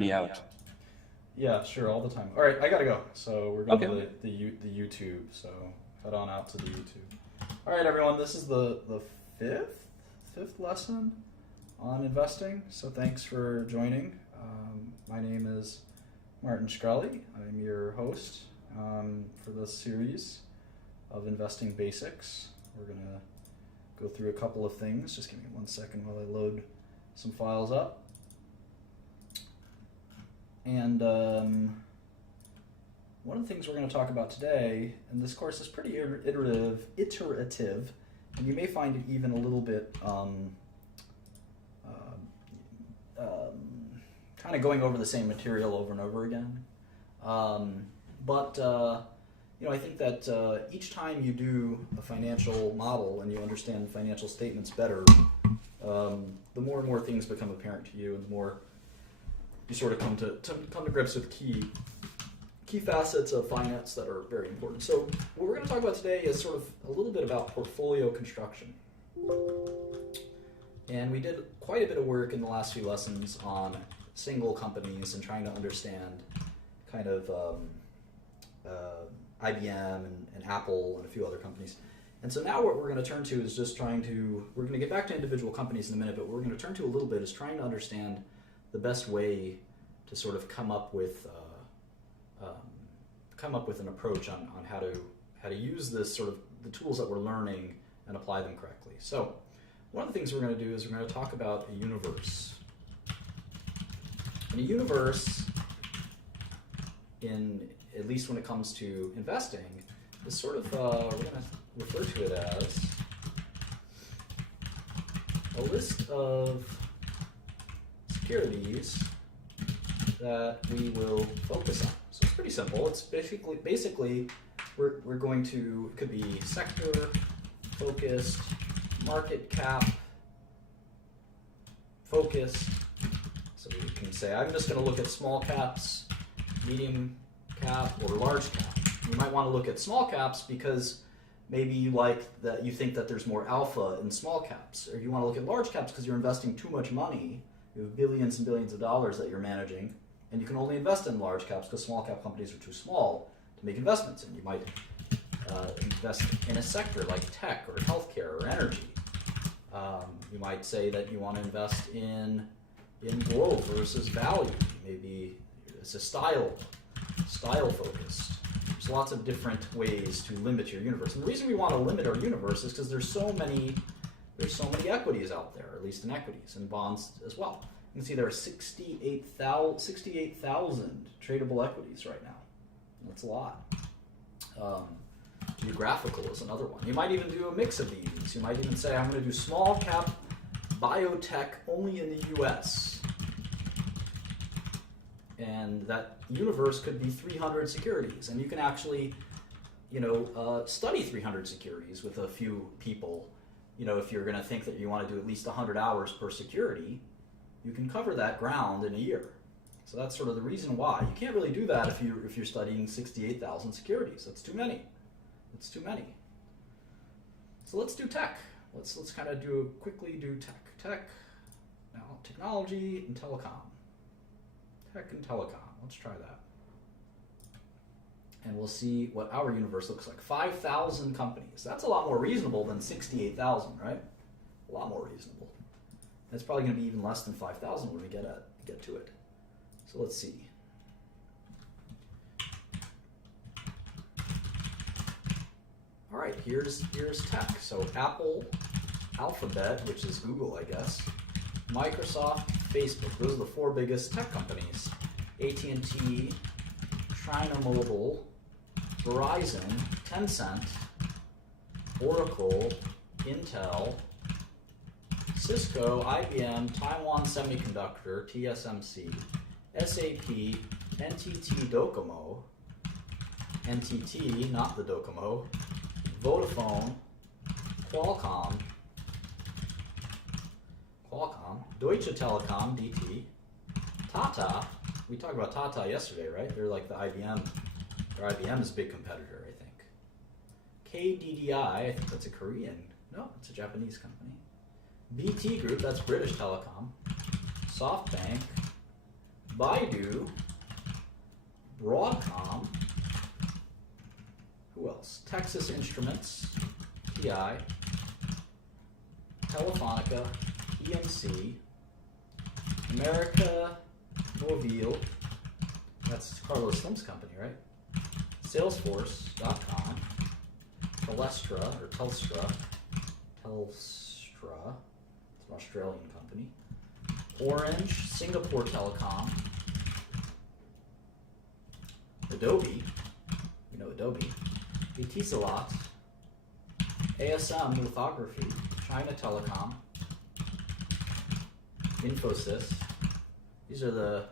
me out. Yeah, sure, all the time. All right, I gotta go. So we're going Okay. to the YouTube. So head on out to the YouTube. All right, everyone. This is the fifth lesson on investing. So thanks for joining. My name is Martin Shkreli. I'm your host for this series of investing basics. We're gonna go through a couple of things. Just give me 1 second while I load some files up. And one of the things we're going to talk about today, and this course is pretty iterative, and you may find it even a little bit kind of going over the same material over and over again. But I think that each time you do a financial model and you understand financial statements better, the more and more things become apparent to you, and the more you sort of come to grips with key facets of finance that are very important. So what we're going to talk about today is sort of a little bit about portfolio construction. And we did quite a bit of work in the last few lessons on single companies and trying to understand kind of IBM and Apple and a few other companies. And so now what we're going to turn to is we're going to get back to individual companies in a minute, but what we're going to turn to a little bit is trying to understand the best way to sort of come up with an approach on how to use this sort of the tools that we're learning and apply them correctly. So one of the things we're going to do is we're going to talk about a universe. And a universe, at least when it comes to investing, is sort of we're going to refer to it as a list of securities that we will focus on. So it's pretty simple. It's basically we're going to, it could be sector focused, market cap focused. So you can say, I'm just going to look at small caps, medium cap, or large cap. You might want to look at small caps because maybe you think that there's more alpha in small caps, or you want to look at large caps because you're investing too much money. You have billions and billions of dollars that you're managing, and you can only invest in large caps because small cap companies are too small to make investments in. You might invest in a sector like tech or healthcare or energy. You might say that you want to invest in growth versus value. Maybe it's a style focused. There's lots of different ways to limit your universe. And the reason we want to limit our universe is because there's so many equities out there, at least in equities and bonds as well. You can see there are 68,000 tradable equities right now. That's a lot. Geographical is another one. You might even do a mix of these. You might even say, I'm going to do small cap biotech only in the US. And that universe could be 300 securities. And you can actually, study 300 securities with a few people. If you're going to think that you want to do at least 100 hours per security, you can cover that ground in a year. So that's sort of the reason why. You can't really do that if you're studying 68,000 securities. That's too many. So let's do tech. Let's kind of quickly do tech. Now, technology and telecom. Tech and telecom. Let's try that. And we'll see what our universe looks like. 5,000 companies. That's a lot more reasonable than 68,000, right? A lot more reasonable. It's probably going to be even less than 5,000 when we get to it. So let's see. All right, here's tech. So Apple, Alphabet, which is Google, I guess, Microsoft, Facebook. Those are the four biggest tech companies. AT&T, China Mobile, Verizon, Tencent, Oracle, Intel, Cisco, IBM, Taiwan Semiconductor, TSMC, SAP, NTT Docomo, NTT, not the Docomo, Vodafone, Qualcomm, Deutsche Telekom, DT, Tata. We talked about Tata yesterday, right? They're like the IBM. Or IBM's big competitor, I think. KDDI, I think that's a Korean. No, it's a Japanese company. BT Group, that's British Telecom. SoftBank, Baidu, Broadcom, who else? Texas Instruments, TI, Telefonica, EMC, America Mobile, that's Carlos Slim's company, right? Salesforce.com, Telstra, it's an Australian company. Orange, Singapore Telecom, Adobe, you know Adobe, Etisalat, ASM Lithography, China Telecom, Infosys. These are the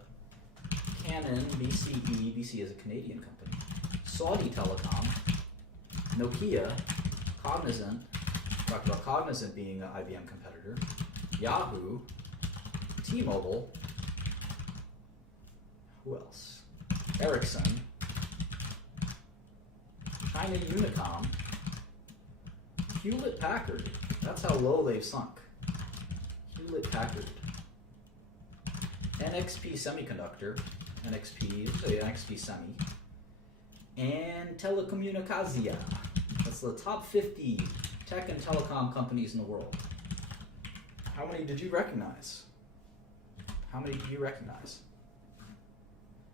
Canon, BCE, BCE is a Canadian company, Saudi Telecom, Nokia, Cognizant, talked about Cognizant being an IBM competitor, Yahoo, T-Mobile, who else? Ericsson, China Unicom, Hewlett-Packard, that's how low they've sunk, Hewlett-Packard, NXP Semiconductor, NXP Semi, and Telecomunicazione. That's the top 50 tech and telecom companies in the world. How many did you recognize? How many do you recognize?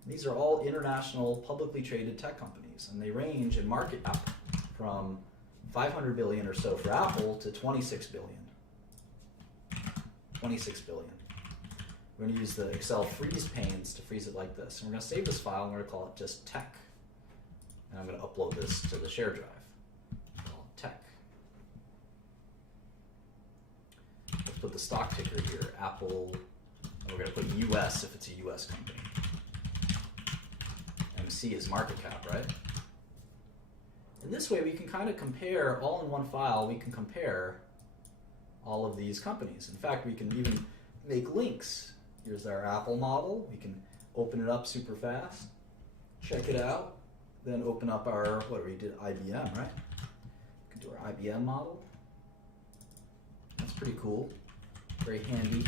These are all international publicly traded tech companies, and they range in market cap from 500 billion or so for Apple to 26 billion. 26 billion. We're going to use the Excel freeze panes to freeze it like this. And we're going to save this file and we're going to call it just tech. And I'm going to upload this to the share drive. Call it tech. Let's put the stock ticker here, Apple. And we're going to put US if it's a US company. MC is market cap, right? And this way we can kind of compare, all in one file, we can compare all of these companies. In fact, we can even make links. Here's our Apple model. We can open it up super fast, check it out, then open up our, what we did, IBM, right? We can do our IBM model. That's pretty cool, very handy.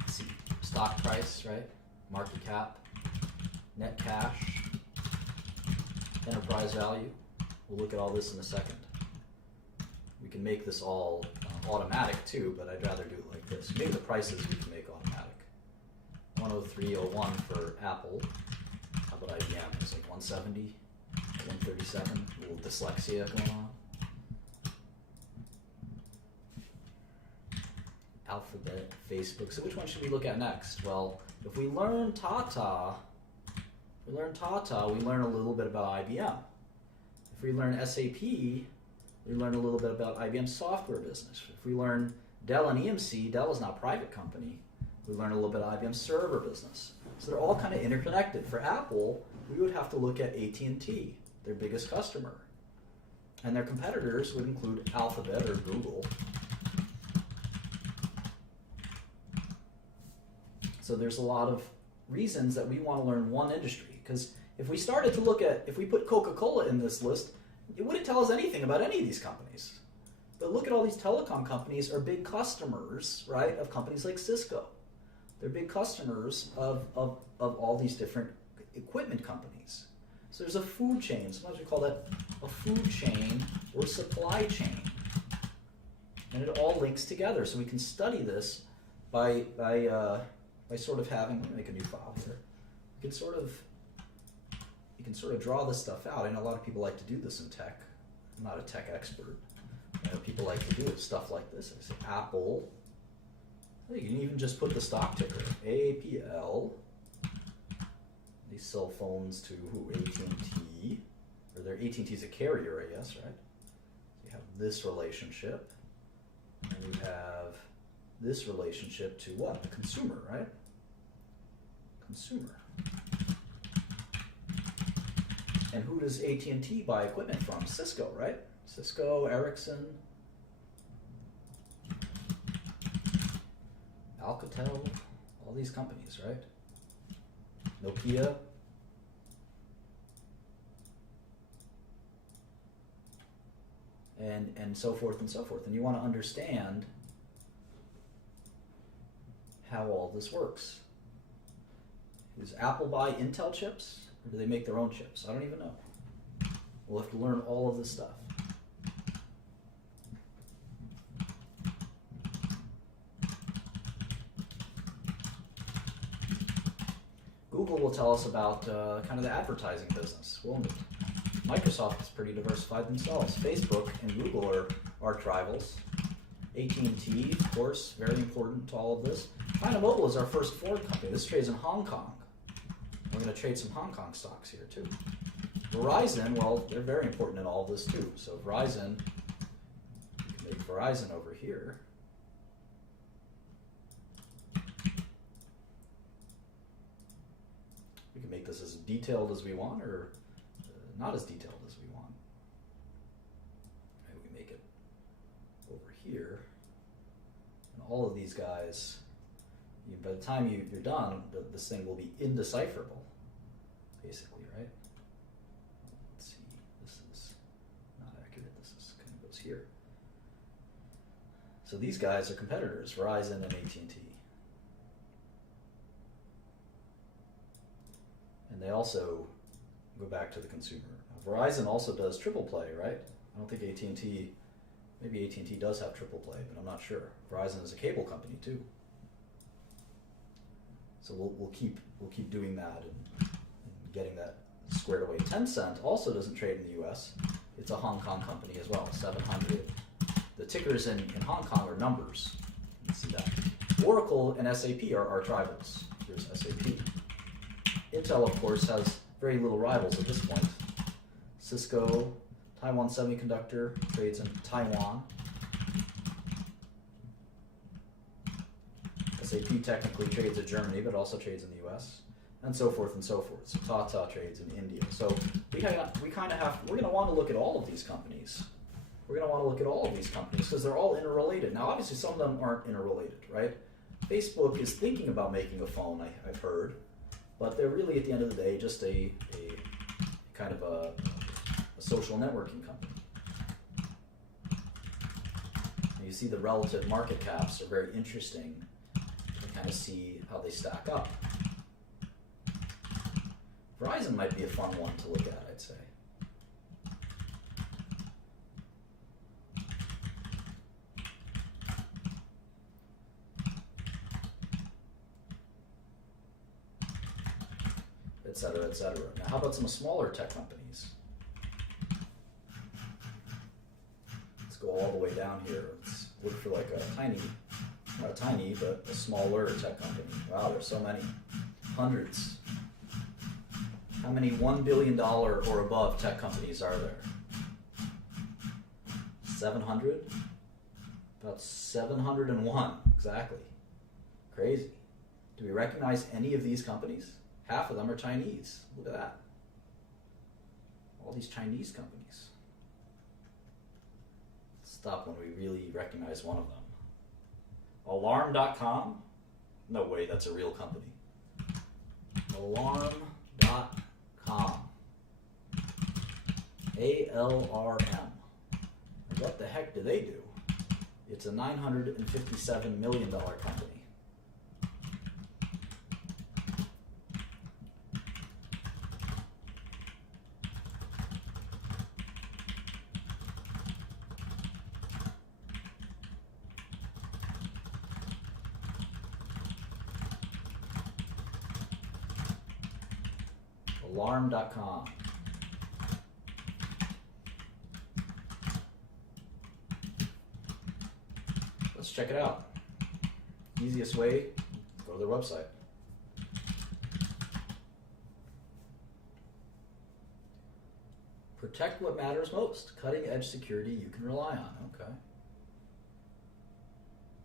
Let's see, stock price, right? Market cap, net cash, enterprise value. We'll look at all this in a second. We can make this all automatic too, but I'd rather do it like this. Maybe the prices we can make automatic. 103.01 for Apple. How about IBM? It's like 170, 137. A little dyslexia going on. Alphabet, Facebook. So which one should we look at next? Well, if we learn Tata, we learn a little bit about IBM. If we learn SAP, we learn a little bit about IBM's software business. If we learn Dell and EMC, Dell is now a private company, we learn a little bit of IBM's server business. So they're all kind of interconnected. For Apple, we would have to look at AT&T, their biggest customer. And their competitors would include Alphabet or Google. So there's a lot of reasons that we want to learn one industry. Because if we started to look at, if we put Coca-Cola in this list, it wouldn't tell us anything about any of these companies. But look at all these telecom companies are big customers, right, of companies like Cisco. They're big customers of all these different equipment companies. So there's a food chain. Sometimes we call that a food chain or supply chain. And it all links together. So we can study this by sort of having, let me make a new file here. You can sort of draw this stuff out. I know a lot of people like to do this in tech. I'm not a tech expert. People like to do stuff like this. I say Apple. You can even just put the stock ticker, AAPL. They sell phones to who? AT&T. Or their AT&T's a carrier, I guess, right? So you have this relationship. And you have this relationship to what? The consumer, right? Consumer. And who does AT&T buy equipment from? Cisco, right? Cisco, Ericsson, Alcatel, all these companies, right? Nokia. And so forth and so forth. And you want to understand how all this works. Does Apple buy Intel chips, or do they make their own chips? I don't even know. We'll have to learn all of this stuff. Google will tell us about kind of the advertising business, won't it? Microsoft is pretty diversified themselves. Facebook and Google are arch rivals. AT&T, of course, very important to all of this. China Mobile is our first foreign company. This trades in Hong Kong. We're going to trade some Hong Kong stocks here too. Verizon, well, they're very important in all of this too. So Verizon, we can make Verizon over here. We can make this as detailed as we want, or not as detailed as we want. Maybe we make it over here. And all of these guys, by the time you're done, this thing will be indecipherable, basically, right? Let's see, this is not accurate. This is kind of goes here. So these guys are competitors, Verizon and AT&T. And they also go back to the consumer. Now, Verizon also does triple play, right? I don't think AT&T, maybe AT&T does have triple play, but I'm not sure. Verizon is a cable company too. So we'll keep doing that and getting that squared away. Tencent also doesn't trade in the U.S. It's a Hong Kong company as well, 700. The tickers in Hong Kong are numbers. You can see that. Oracle and SAP are arch rivals. Here's SAP. Intel, of course, has very little rivals at this point. Cisco, Taiwan Semiconductor, trades in Taiwan. SAP technically trades in Germany, but also trades in the U.S., and so forth and so forth. So Tata trades in India. So we're going to want to look at all of these companies. We're going to want to look at all of these companies because they're all interrelated. Now, obviously, some of them aren't interrelated, right? Facebook is thinking about making a phone, I've heard, but they're really, at the end of the day, just a kind of a social networking company. And you see the relative market caps are very interesting to kind of see how they stack up. Verizon might be a fun one to look at, I'd say. Et cetera, et cetera. Now, how about some smaller tech companies? Let's go all the way down here. Let's look for like a tiny, not tiny, but a smaller tech company. Wow, there's so many. Hundreds. How many $1 billion or above tech companies are there? 700? About 701, exactly. Crazy. Do we recognize any of these companies? Half of them are Chinese. Look at that. All these Chinese companies. Stop when we really recognize one of them. Alarm.com? No way, that's a real company. Alarm.com. ALRM. And what the heck do they do? It's a $957 million company. Alarm.com. Let's check it out. Easiest way, go to their website. Protect what matters most. Cutting edge security you can rely on. Okay.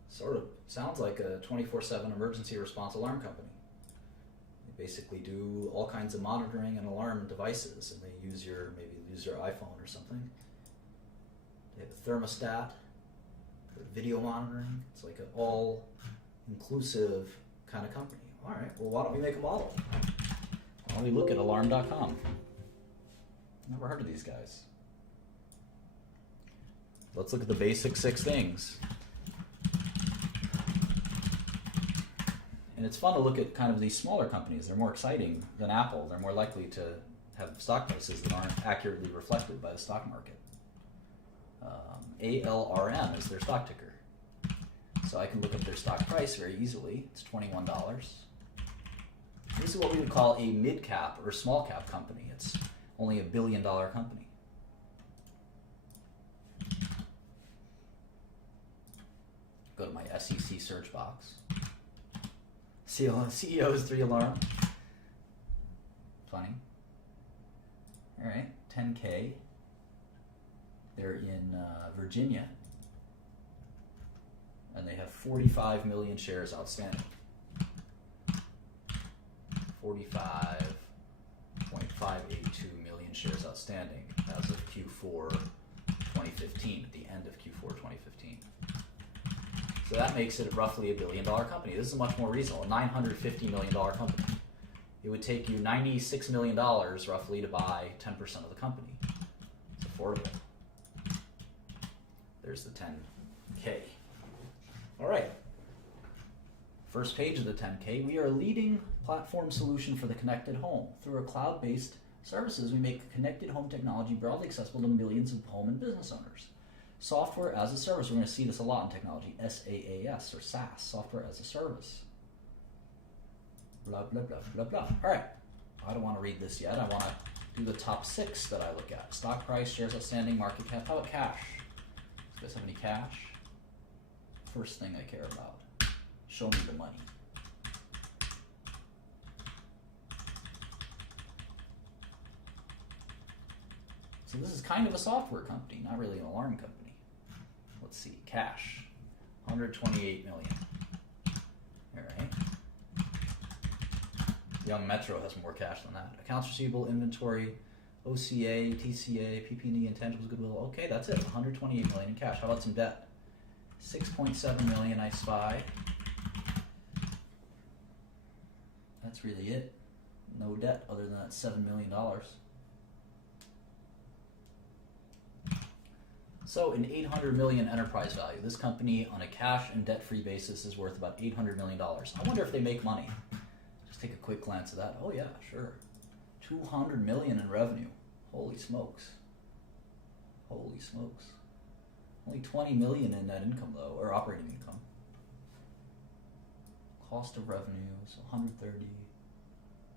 Sort of sounds like a 24/7 emergency response alarm company. Basically do all kinds of monitoring and alarm devices, and they use your iPhone or something. They have a thermostat, video monitoring. It's like an all-inclusive kind of company. All right, well, why don't we make a model? Why don't we look at alarm.com? Never heard of these guys. Let's look at the basic 6 things. And it's fun to look at kind of these smaller companies. They're more exciting than Apple. They're more likely to have stock prices that aren't accurately reflected by the stock market. ALRM is their stock ticker. So I can look up their stock price very easily. It's $21. This is what we would call a mid-cap or small-cap company. It's only $1 billion company. Go to my SEC search box. CEO's 3 alarm. Funny. All right, 10K. They're in Virginia, and they have 45 million shares outstanding. 45.582 million shares outstanding as of Q4 2015, at the end of Q4 2015. So that makes it roughly $1 billion company. This is much more reasonable, a $950 million company. It would take you $96 million roughly to buy 10% of the company. It's affordable. There's the 10K. All right. First page of the 10K. We are a leading platform solution for the connected home. Through our cloud-based services, we make connected home technology broadly accessible to millions of home and business owners. Software as a service. We're going to see this a lot in technology. SaaS or SaaS, software as a service. Blah, blah, blah, blah, blah. All right. I don't want to read this yet. I want to do the top 6 that I look at. Stock price, shares outstanding, market cap. How about cash? Do you guys have any cash? First thing I care about. Show me the money. So this is kind of a software company, not really an alarm company. Let's see, cash, 128 million. All right. Young Metro has more cash than that. Accounts receivable, inventory, OCA, TCA, PP&E, intangibles, goodwill. Okay, that's it. 128 million in cash. How about some debt? 6.7 million I spy. That's really it. No debt other than that $7 million. So an $800 million enterprise value. This company on a cash and debt-free basis is worth about $800 million. I wonder if they make money. Just take a quick glance at that. Oh yeah, sure. $200 million in revenue. Holy smokes. Holy smokes. Only $20 million in net income though, or operating income. Cost of revenue is 130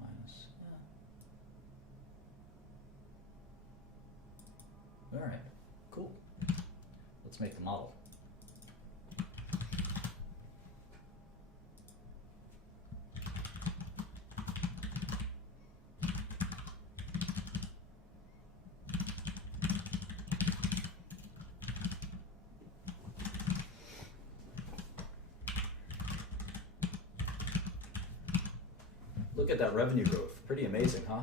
minus, yeah. All right, cool. Let's make the model. Look at that revenue growth. Pretty amazing, huh?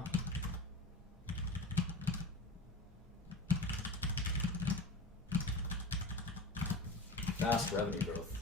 Fast revenue growth.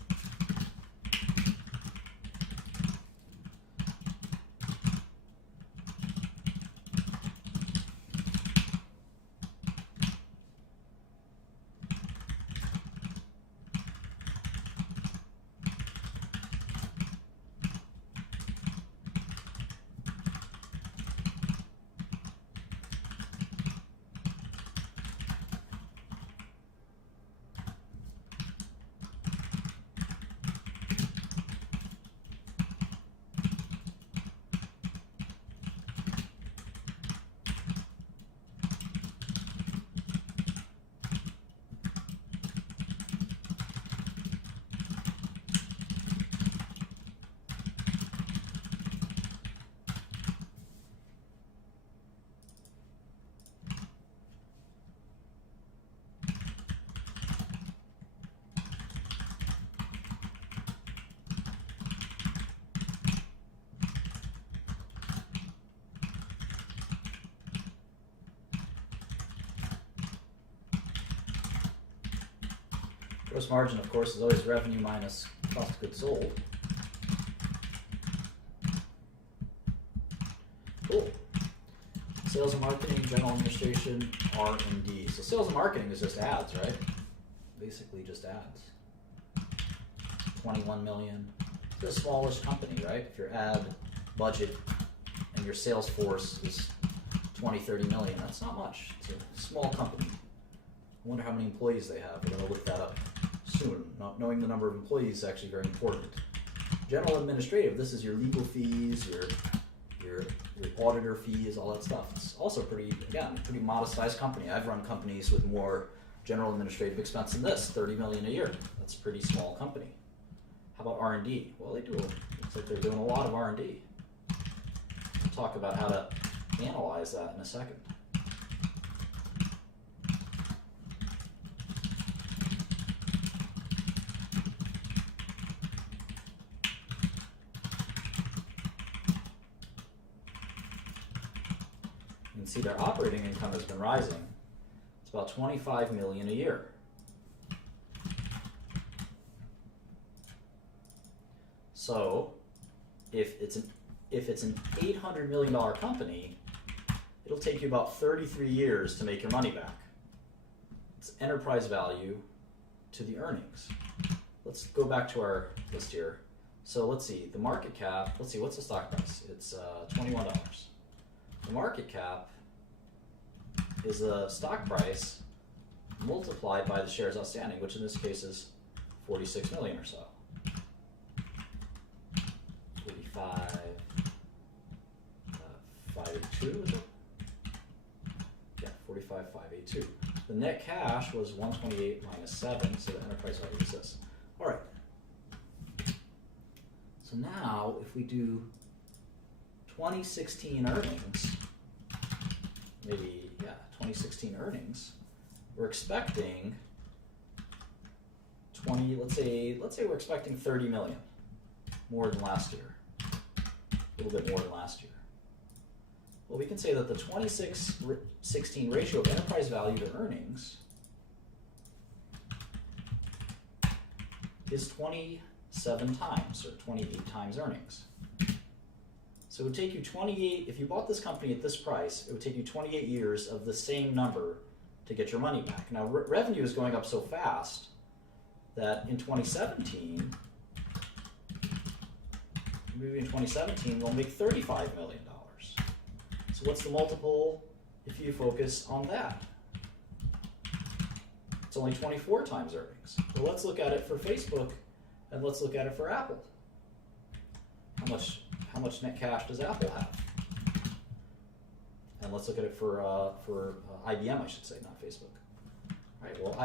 Gross margin, of course, is always revenue minus cost of goods sold. Cool. Sales and marketing, general administration, R&D. So sales and marketing is just ads, right? Basically just ads. 21 million. It's a smallish company, right? If your ad budget and your sales force is 20, 30 million, that's not much. It's a small company. I wonder how many employees they have. We're going to look that up soon. Not knowing the number of employees is actually very important. General administrative, this is your legal fees, your auditor fees, all that stuff. It's also pretty modest sized company. I've run companies with more general administrative expense than this, 30 million a year. That's a pretty small company. How about R&D? Well, looks like they're doing a lot of R&D. We'll talk about how to analyze that in a second. You can see their operating income has been rising. It's about 25 million a year. So, if it's an $800 million company, it'll take you about 33 years to make your money back. It's enterprise value to the earnings. Let's go back to our list here. So let's see, the market cap, let's see, what's the stock price? It's $21. The market cap is the stock price multiplied by the shares outstanding, which in this case is 46 million or so. 582, is it? Yeah, 45,582. The net cash was 128 minus 7, so the enterprise value is this. All right. So now, if we do 2016 earnings, 2016 earnings, we're expecting let's say we're expecting 30 million, more than last year. A little bit more than last year. Well, we can say that the 2016 ratio of enterprise value to earnings is 27 times, or 28 times earnings. So it would take you 28, if you bought this company at this price, it would take you 28 years of the same number to get your money back. Now, revenue is going up so fast that in 2017, maybe in 2017, we'll make $35 million. So what's the multiple if you focus on that? It's only 24 times earnings. Well, let's look at it for Facebook, and let's look at it for Apple. How much net cash does Apple have? And let's look at it for IBM, I should say, not Facebook. All right, well,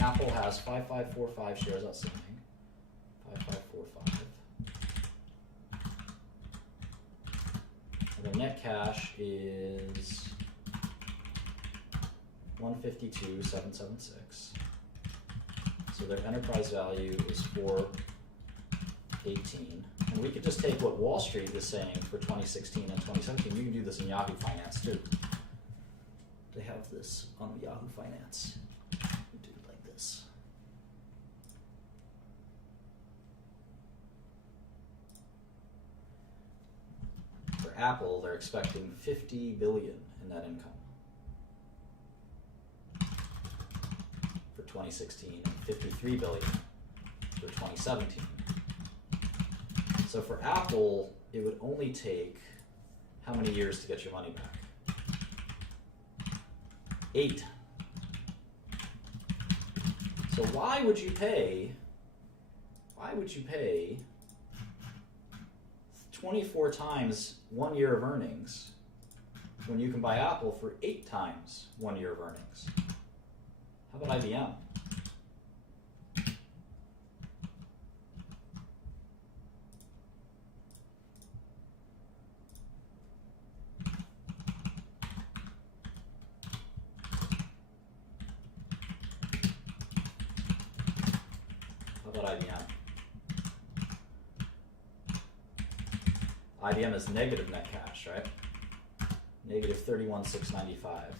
Apple has 5545 shares outstanding. 5545. And the net cash is 152,776. So their enterprise value is 418. And we could just take what Wall Street is saying for 2016 and 2017. You can do this in Yahoo Finance too. They have this on Yahoo Finance. We do it like this. For Apple, they're expecting 50 billion in net income for 2016 and 53 billion for 2017. So for Apple, it would only take how many years to get your money back? 8. So why would you pay 24 times 1 year of earnings when you can buy Apple for 8 times 1 year of earnings? How about IBM? IBM is negative net cash, right? Negative 31,695.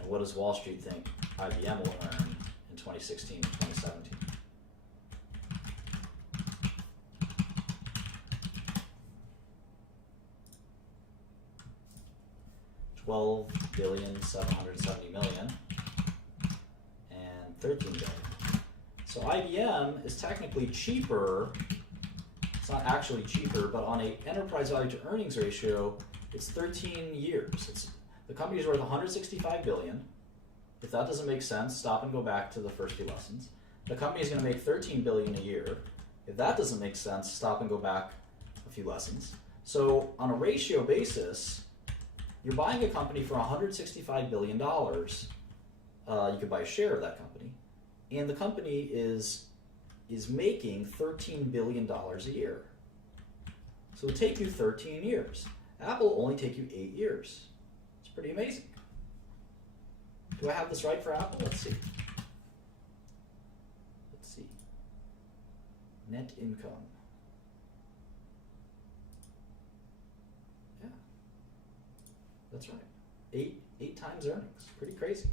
And what does Wall Street think IBM will earn in 2016 and 2017? 12,770,000,000 and 13 billion. So IBM is technically cheaper. It's not actually cheaper, but on an enterprise value to earnings ratio, it's 13 years. The company is worth 165 billion. If that doesn't make sense, stop and go back to the first few lessons. The company is going to make 13 billion a year. If that doesn't make sense, stop and go back a few lessons. So on a ratio basis, you're buying a company for $165 billion. You could buy a share of that company. And the company is making $13 billion a year. So it would take you 13 years. Apple will only take you 8 years. It's pretty amazing. Do I have this right for Apple? Let's see. Net income. Yeah, that's right. Eight times earnings. Pretty crazy.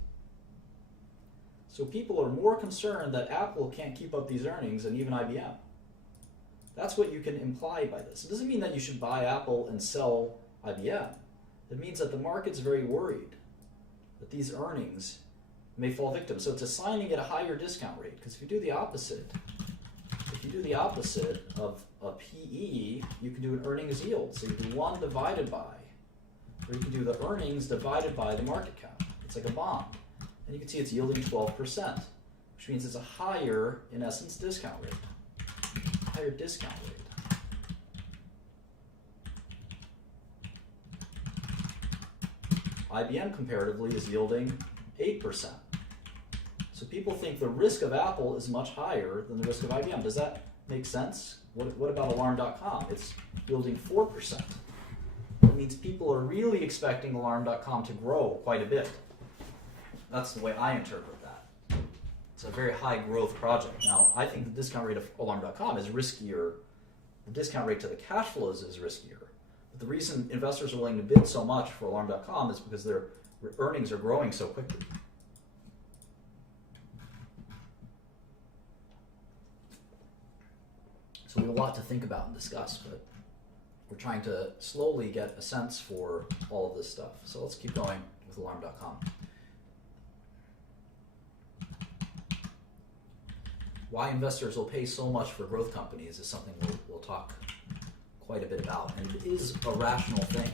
So people are more concerned that Apple can't keep up these earnings than even IBM. That's what you can imply by this. It doesn't mean that you should buy Apple and sell IBM. It means that the market's very worried that these earnings may fall victim. So it's assigning it a higher discount rate. Because if you do the opposite of a PE, you can do an earnings yield. So you do 1 divided by, or you can do the earnings divided by the market cap. It's like a bond. And you can see it's yielding 12%, which means it's a higher, in essence, discount rate. Higher discount rate. IBM comparatively is yielding 8%. So people think the risk of Apple is much higher than the risk of IBM. Does that make sense? What about Alarm.com? It's yielding 4%. It means people are really expecting Alarm.com to grow quite a bit. That's the way I interpret that. It's a very high growth project. Now, I think the discount rate of Alarm.com is riskier. The discount rate to the cash flows is riskier. But the reason investors are willing to bid so much for Alarm.com is because their earnings are growing so quickly. So we have a lot to think about and discuss, but we're trying to slowly get a sense for all of this stuff. So let's keep going with Alarm.com. Why investors will pay so much for growth companies is something we'll talk quite a bit about, and it is a rational thing.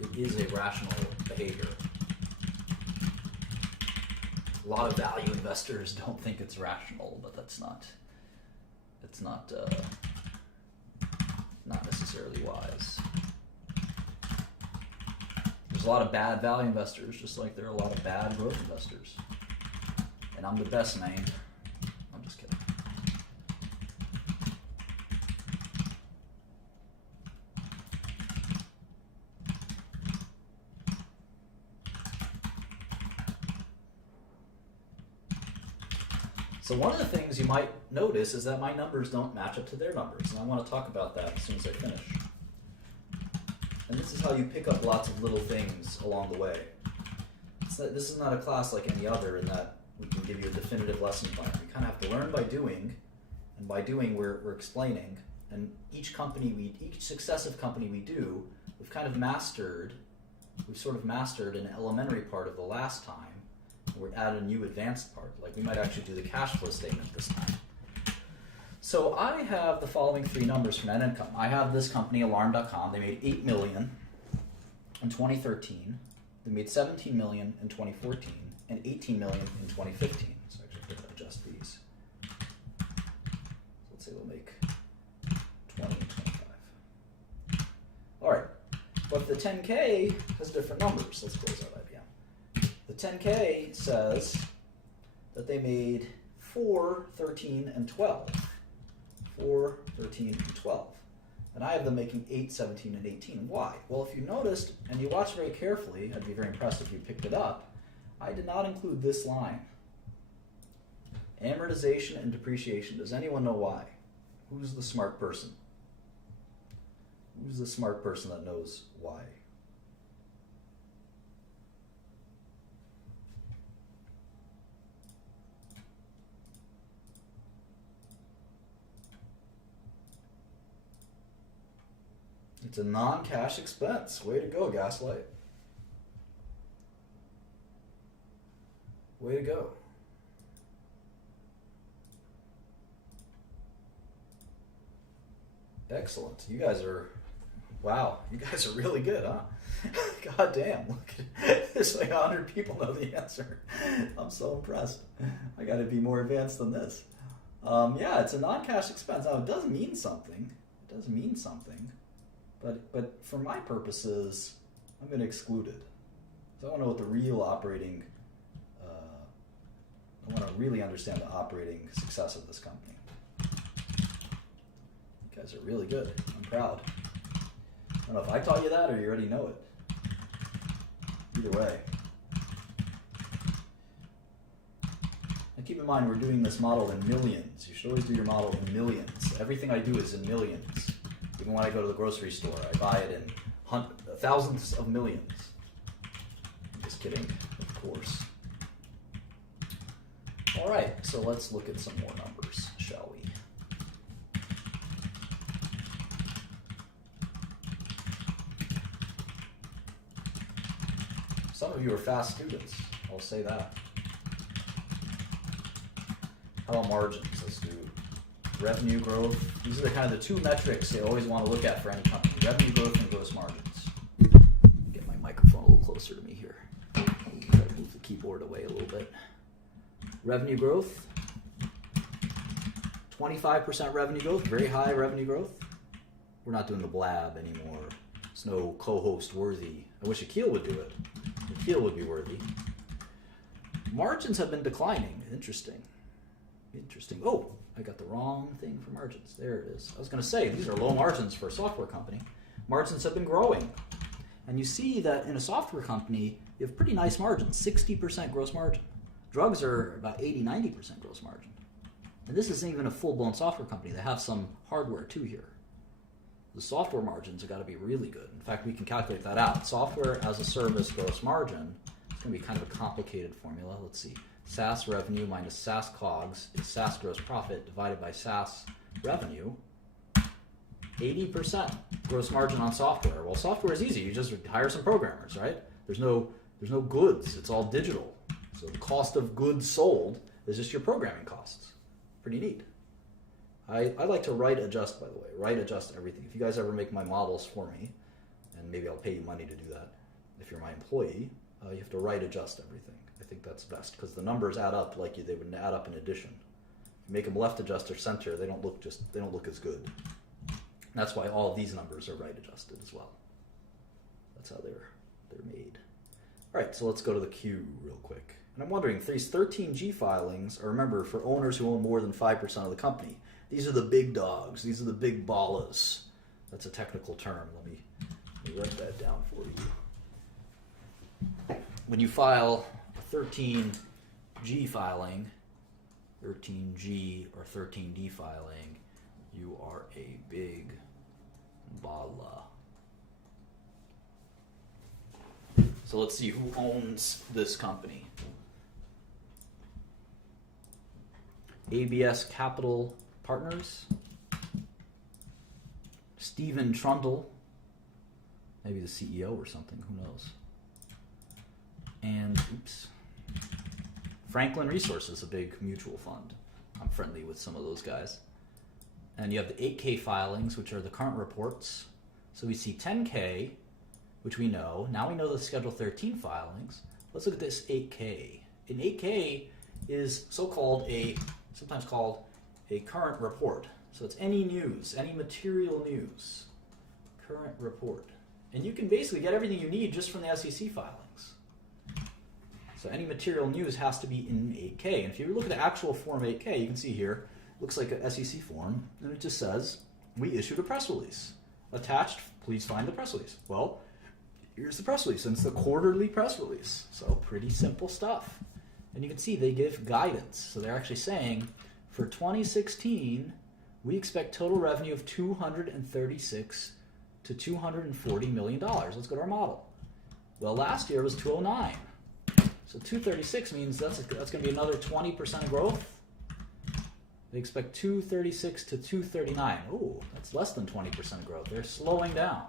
It is a rational behavior. A lot of value investors don't think it's rational, but it's not necessarily wise. There's a lot of bad value investors, just like there are a lot of bad growth investors. And I'm the best, man. I'm just kidding. So one of the things you might notice is that my numbers don't match up to their numbers, and I want to talk about that as soon as I finish. And this is how you pick up lots of little things along the way. This is not a class like any other in that we can give you a definitive lesson plan. We kind of have to learn by doing, and by doing we're explaining. And each successive company we do, we've sort of mastered an elementary part of the last time. We're add a new advanced part. Like we might actually do the cash flow statement this time. So I have the following three numbers for net income. I have this company, Alarm.com. They made $8 million in 2013. They made $17 million in 2014 and $18 million in 2015. So actually, I'm going to adjust these. So let's say we'll make 20 and 25. All right, but the 10K has different numbers. Let's close out IBM. The 10K says that they made 4, 13, and 12. 4, 13, and 12. And I have them making 8, 17, and 18. Why? Well, if you noticed, and you watched very carefully, I'd be very impressed if you picked it up, I did not include this line. Amortization and depreciation. Does anyone know why? Who's the smart person? Who's the smart person that knows why? It's a non-cash expense. Way to go, Gaslight. Way to go. Excellent. You guys are, wow, you guys are really good, huh? God damn, look at this. Like 100 people know the answer. I'm so impressed. I got to be more advanced than this. Yeah, it's a non-cash expense. Now, it does mean something. It does mean something. But for my purposes, I'm going to exclude it. So I want to know what the real operating, I want to really understand the operating success of this company. You guys are really good. I'm proud. I don't know if I taught you that or you already know it. Either way. And keep in mind, we're doing this model in millions. You should always do your model in millions. Everything I do is in millions. Even when I go to the grocery store, I buy it in thousands of millions. I'm just kidding, of course. All right, so let's look at some more numbers, shall we? Some of you are fast students, I'll say that. How about margins? Let's do revenue growth. These are the kind of the two metrics they always want to look at for any company. Revenue growth and gross margins. Get my microphone a little closer to me here. Try to move the keyboard away a little bit. Revenue growth. 25% revenue growth, very high revenue growth. We're not doing the blab anymore. It's no co-host worthy. I wish Akil would do it. Akil would be worthy. Margins have been declining. Interesting. Interesting. Oh, I got the wrong thing for margins. There it is. I was going to say, these are low margins for a software company. Margins have been growing. And you see that in a software company, you have pretty nice margins, 60% gross margin. Drugs are about 80, 90% gross margin. And this isn't even a full-blown software company. They have some hardware too here. The software margins have got to be really good. In fact, we can calculate that out. Software as a service gross margin, it's going to be kind of a complicated formula. Let's see. SaaS revenue minus SaaS COGS is SaaS gross profit divided by SaaS revenue. 80% gross margin on software. Well, software is easy. You just hire some programmers, right? There's no goods. It's all digital. So the cost of goods sold is just your programming costs. Pretty neat. I like to write adjust, by the way. Write adjust everything. If you guys ever make my models for me, and maybe I'll pay you money to do that. If you're my employee, you have to write adjust everything. I think that's best because the numbers add up like they would add up in addition. If you make them left adjust or center, they don't look as good. And that's why all of these numbers are right adjusted as well. That's how they're made. All right, so let's go to the Q real quick. And I'm wondering if these 13G filings are, remember, for owners who own more than 5% of the company. These are the big dogs. These are the big ballas. That's a technical term. Let me write that down for you. When you file a 13G filing, 13G or 13D filing, you are a big balla. So let's see who owns this company. ABS Capital Partners, Stephen Trundle, maybe the CEO or something, who knows. And, Franklin Resources, a big mutual fund. I'm friendly with some of those guys. And you have the 8K filings, which are the current reports. So we see 10K, which we know. Now we know the Schedule 13 filings. Let's look at this 8K. An 8K is sometimes called a current report. So it's any news, any material news, current report. And you can basically get everything you need just from the SEC filings. So any material news has to be in 8K. And if you look at the actual Form 8K, you can see here, looks like an SEC form, and it just says, we issued a press release. Attached, please find the press release. Well, here's the press release, and it's the quarterly press release. So pretty simple stuff. And you can see they give guidance. So they're actually saying, for 2016, we expect total revenue of $236 to $240 million. Let's go to our model. Well, last year was 209. So 236 means that's going to be another 20% growth. They expect 236 to 239. Ooh, that's less than 20% growth. They're slowing down.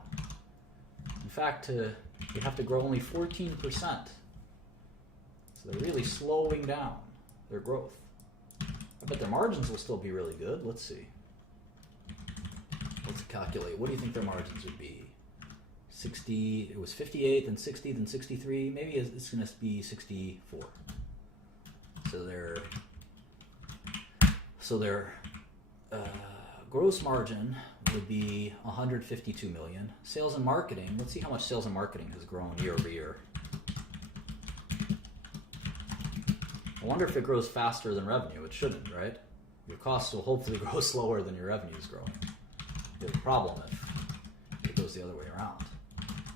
In fact, they have to grow only 14%. So they're really slowing down their growth. I bet their margins will still be really good. Let's see. Let's calculate. What do you think their margins would be? 60, it was 58, then 60, then 63. Maybe it's going to be 64. So their gross margin would be 152 million. Sales and marketing, let's see how much sales and marketing has grown year over year. I wonder if it grows faster than revenue. It shouldn't, right? Your costs will hopefully grow slower than your revenue is growing. You have a problem if it goes the other way around.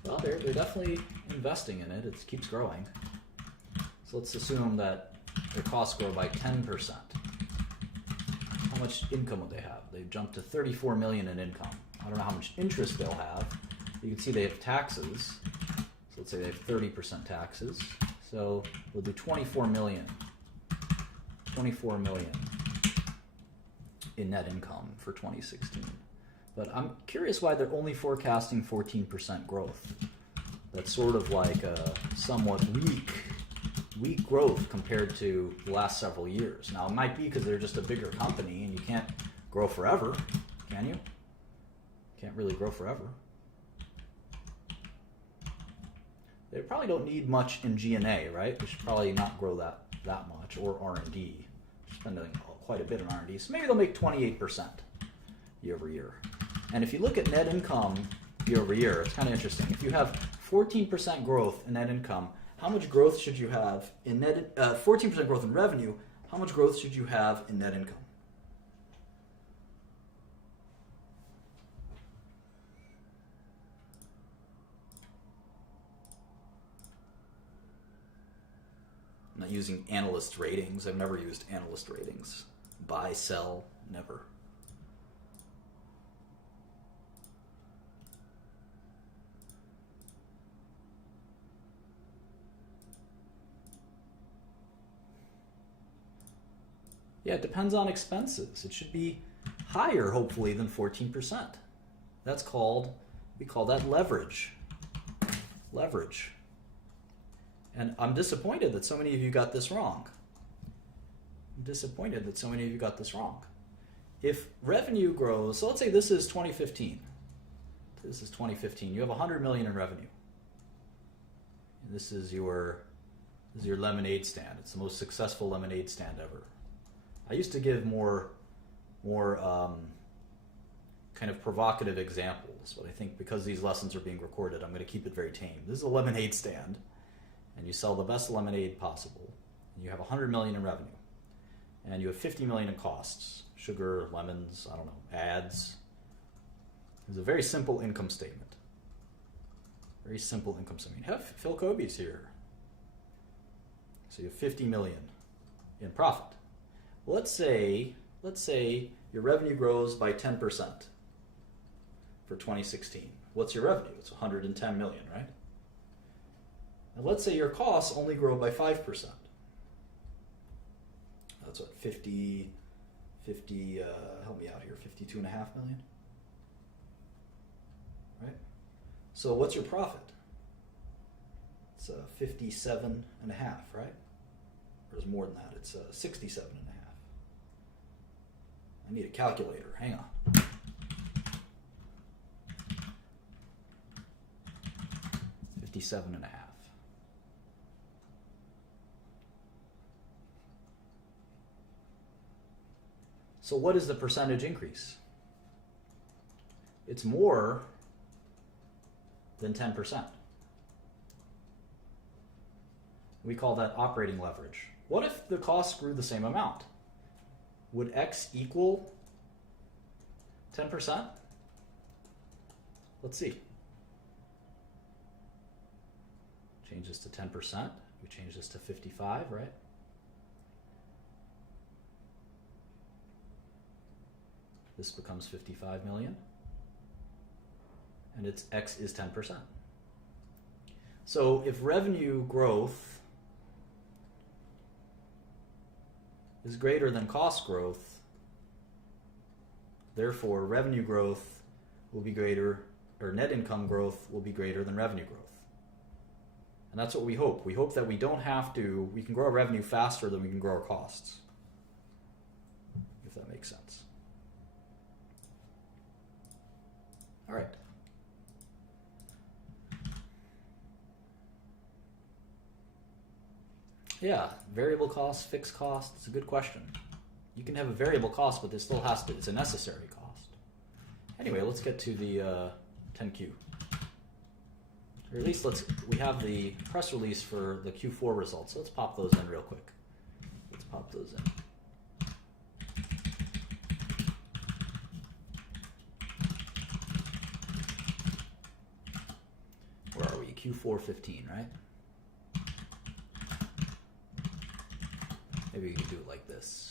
Well, they're definitely investing in it. It keeps growing. So let's assume that their costs grow by 10%. How much income would they have? They've jumped to 34 million in income. I don't know how much interest they'll have. You can see they have taxes. So let's say they have 30% taxes. So we'll do 24 million. 24 million in net income for 2016. But I'm curious why they're only forecasting 14% growth. That's sort of like a somewhat weak growth compared to the last several years. Now, it might be because they're just a bigger company and you can't grow forever, can you? Can't really grow forever. They probably don't need much in G&A, right? They should probably not grow that much, or R&D. Spending quite a bit on R&D. So maybe they'll make 28% year over year. And if you look at net income year over year, it's kind of interesting. If you have 14% growth in net income, how much growth should you have in 14% growth in revenue, how much growth should you have in net income? I'm not using analyst ratings. I've never used analyst ratings. Buy, sell, never. Yeah, it depends on expenses. It should be higher, hopefully, than 14%. That's called, we call that leverage. Leverage. And I'm disappointed that so many of you got this wrong. I'm disappointed that so many of you got this wrong. If revenue grows, so let's say this is 2015. This is 2015. You have 100 million in revenue. And this is your lemonade stand. It's the most successful lemonade stand ever. I used to give more kind of provocative examples, but I think because these lessons are being recorded, I'm going to keep it very tame. This is a lemonade stand, and you sell the best lemonade possible, and you have 100 million in revenue, and you have 50 million in costs, sugar, lemons, I don't know, ads. It's a very simple income statement. Very simple income statement. You have Phil Kobe's here. So you have 50 million in profit. Let's say your revenue grows by 10% for 2016. What's your revenue? It's 110 million, right? And let's say your costs only grow by 5%. That's what, 50, help me out here, 52.5 million? Right? So what's your profit? It's 57.5, right? Or there's more than that, it's 67.5. I need a calculator. Hang on. $57.5. So what is the percentage increase? It's more than 10%. We call that operating leverage. What if the costs grew the same amount? Would X equal 10%? Let's see. Change this to 10%. We change this to 55, right? This becomes 55 million. And its X is 10%. So if revenue growth is greater than cost growth, Therefore, revenue growth will be greater, or net income growth will be greater than revenue growth. And that's what we hope. We hope that we don't have to, we can grow our revenue faster than we can grow our costs. If that makes sense. All right. Yeah, variable costs, fixed costs, it's a good question. You can have a variable cost, but this still has to, it's a necessary cost. Anyway, let's get to the 10Q. Or at least we have the press release for the Q4 results. So let's pop those in real quick. Let's pop those in. Where are we? Q4 15, right? Maybe we can do it like this.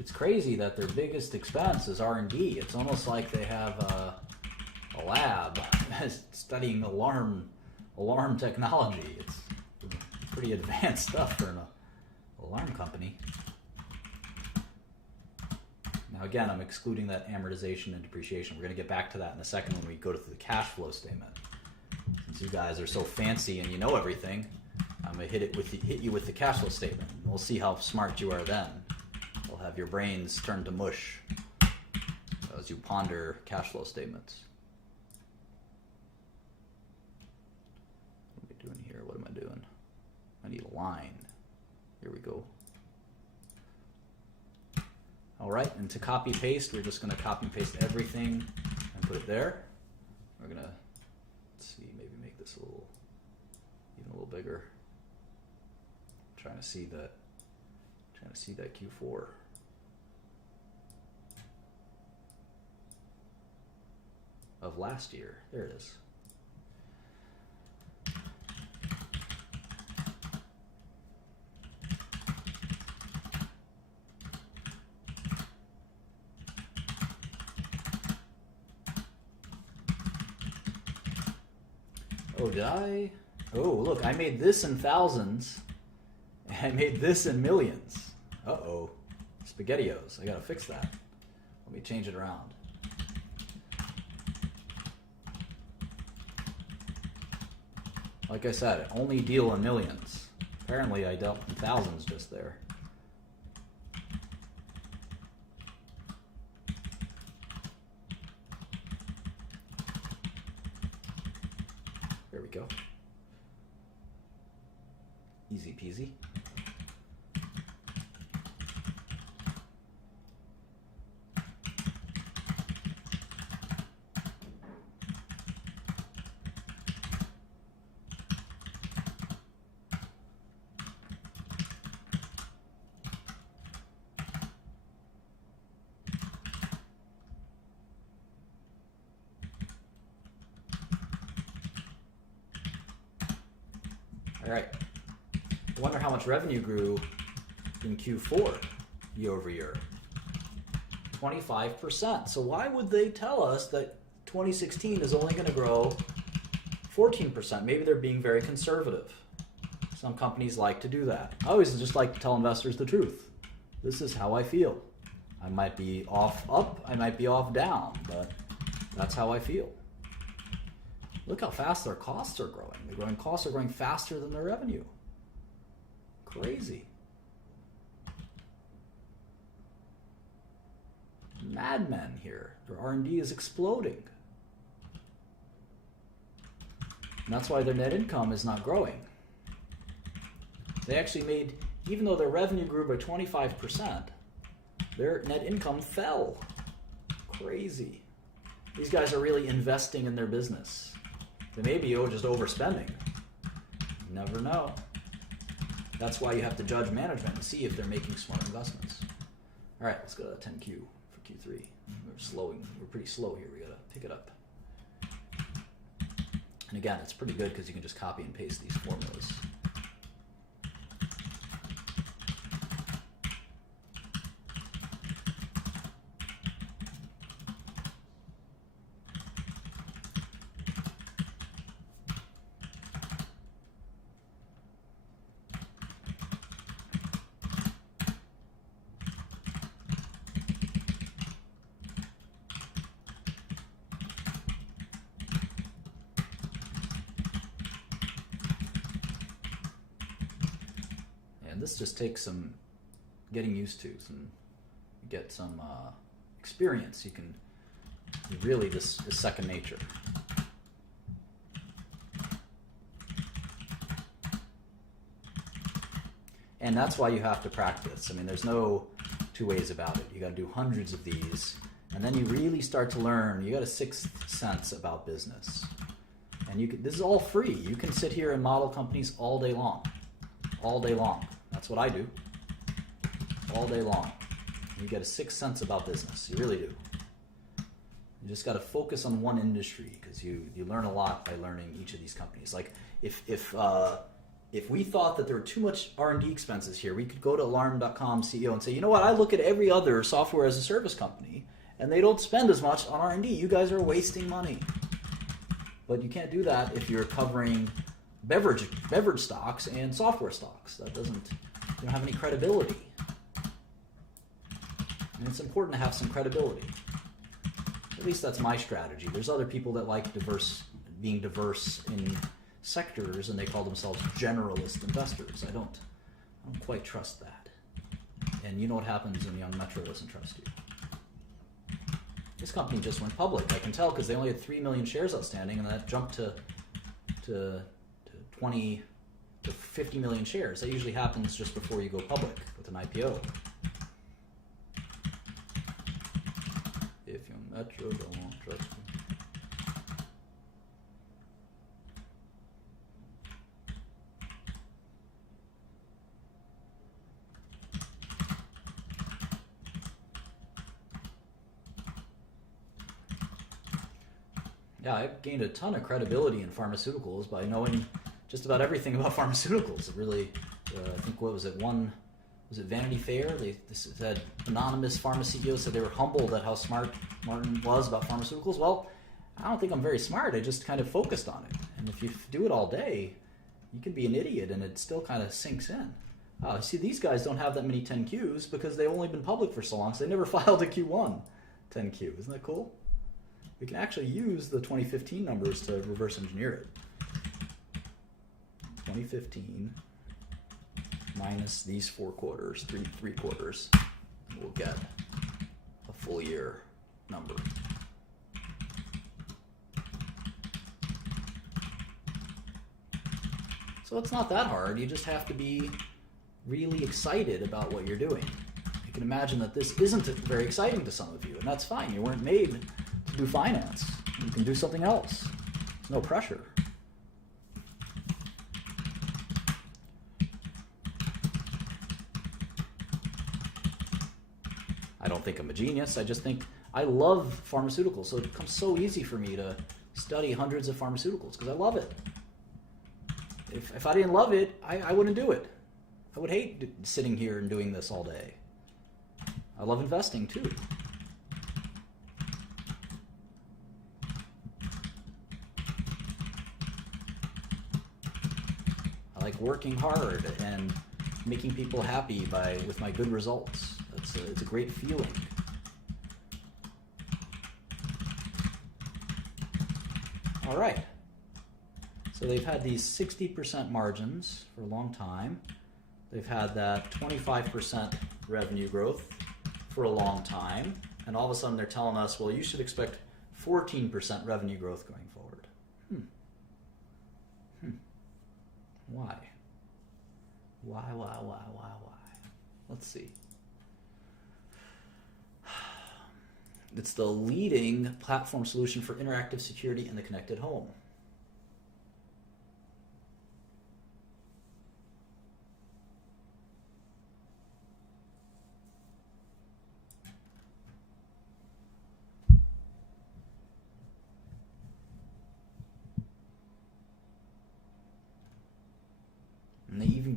It's crazy that their biggest expense is R&D. It's almost like they have a lab studying alarm technology. It's pretty advanced stuff for an alarm company. Now again, I'm excluding that amortization and depreciation. We're going to get back to that in a second when we go to the cash flow statement. Since you guys are so fancy and you know everything, I'm going to hit you with the cash flow statement. And we'll see how smart you are then. We'll have your brains turn to mush as you ponder cash flow statements. What am I doing here? What am I doing? I need a line. Here we go. All right, and to copy paste, we're just going to copy and paste everything and put it there. We're going to, let's see, maybe make this even a little bigger. Trying to see that Q4. Of last year. There it is. Oh, did I? Oh, look, I made this in thousands. I made this in millions. Uh-oh. SpaghettiOs. I gotta fix that. Let me change it around. Like I said, I only deal in millions. Apparently I dealt in thousands just there. There we go. Easy peasy. All right. I wonder how much revenue grew in Q4 year over year. 25%. So why would they tell us that 2016 is only going to grow 14%? Maybe they're being very conservative. Some companies like to do that. I always just like to tell investors the truth. This is how I feel. I might be off up, I might be off down, but that's how I feel. Look how fast their costs are growing. Costs are growing faster than their revenue. Crazy. Madmen here. Their R&D is exploding. And that's why their net income is not growing. They actually made, even though their revenue grew by 25%, their net income fell. Crazy. These guys are really investing in their business. They may be just overspending. You never know. That's why you have to judge management and see if they're making smart investments. All right, let's go to 10Q for Q3. We're pretty slow here. We gotta pick it up. And again, it's pretty good because you can just copy and paste these formulas. This just takes some getting used to, get some experience. You can really, this is second nature. And that's why you have to practice. I mean, there's no two ways about it. You got to do hundreds of these, and then you really start to learn. You got a sixth sense about business, and this is all free. You can sit here and model companies all day long, all day long. That's what I do all day long. You get a sixth sense about business. You really do. You just got to focus on one industry because you learn a lot by learning each of these companies. Like if we thought that there were too much R&D expenses here, we could go to Alarm.com CEO and say, you know what, I look at every other software as a service company and they don't spend as much on R&D. You guys are wasting money. But you can't do that if you're covering beverage stocks and software stocks. That you don't have any credibility. And it's important to have some credibility. At least that's my strategy. There's other people that like being diverse in sectors, and they call themselves generalist investors. I don't quite trust that. And you know what happens when Young Metro doesn't trust you. This company just went public. I can tell because they only had 3 million shares outstanding, and that jumped to 20 to 50 million shares. That usually happens just before you go public with an IPO. If Young Metro don't trust me. Yeah, I've gained a ton of credibility in pharmaceuticals by knowing just about everything about pharmaceuticals. It really, I think, what was it, was it Vanity Fair? They said anonymous pharma CEOs said they were humbled at how smart Martin was about pharmaceuticals. Well, I don't think I'm very smart. I just kind of focused on it. And if you do it all day, you can be an idiot and it still kind of sinks in. See, these guys don't have that many 10Qs because they've only been public for so long, so they never filed a Q1 10Q. Isn't that cool? We can actually use the 2015 numbers to reverse engineer it. 2015 minus these 4 quarters, three quarters, and we'll get a full year number. So it's not that hard. You just have to be really excited about what you're doing. You can imagine that this isn't very exciting to some of you, and that's fine. You weren't made to do finance. You can do something else. There's no pressure. I don't think I'm a genius. I just think I love pharmaceuticals, so it becomes so easy for me to study hundreds of pharmaceuticals because I love it. If I didn't love it, I wouldn't do it. I would hate sitting here and doing this all day. I love investing too. I like working hard and making people happy with my good results. It's a great feeling. All right. So they've had these 60% margins for a long time. They've had that 25% revenue growth for a long time. And all of a sudden they're telling us, well, you should expect 14% revenue growth going forward. Why? Why? Let's see. It's the leading platform solution for interactive security in the connected home.